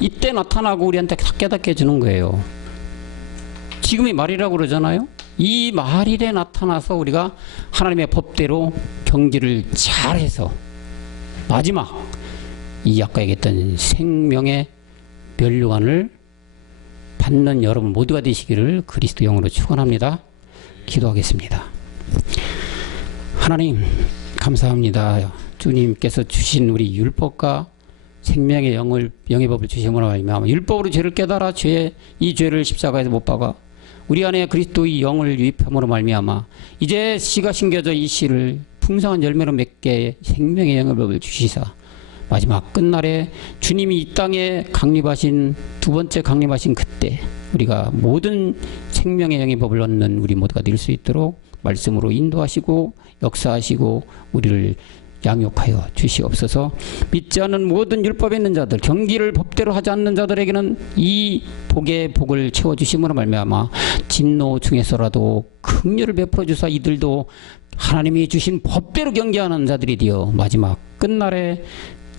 이때 나타나고 우리한테 다 깨닫게 해주는 거예요. 지금이 말이라고 그러잖아요. 이 말일에 나타나서 우리가 하나님의 법대로 경지를 잘해서 마지막 이 아까 얘기했던 생명의 멸류관을 받는 여러분 모두가 되시기를 그리스도 영으로 축원합니다. 기도하겠습니다. 하나님 감사합니다. 주님께서 주신 우리 율법과 생명의 영의 법을 주심으로 말미암아 율법으로 죄를 깨달아 이 죄를 십자가에서 못 박아 우리 안에 그리스도의 영을 유입함으로 말미암아 이제 씨가 심겨져 이 씨를 풍성한 열매로 맺게 생명의 영의 법을 주시사 마지막 끝날에 주님이 이 땅에 강림하신 두 번째 강림하신 그때 우리가 모든 생명의 영의 법을 얻는 우리 모두가 될 수 있도록 말씀으로 인도하시고 역사하시고 우리를 양육하여 주시옵소서. 믿지 않는 모든 율법에 있는 자들, 경기를 법대로 하지 않는 자들에게는 이 복의 복을 채워주심으로 말미암아 진노 중에서라도 긍휼을 베풀어 주사 이들도 하나님이 주신 법대로 경계하는 자들이 되어 마지막 끝날에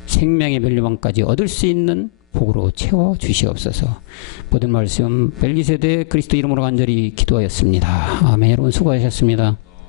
생명의 멸류관까지 얻을 수 있는 복으로 채워 주시옵소서. 모든 말씀 멜기세덱 그리스도 이름으로 간절히 기도하였습니다. 아멘. 여러분 수고하셨습니다.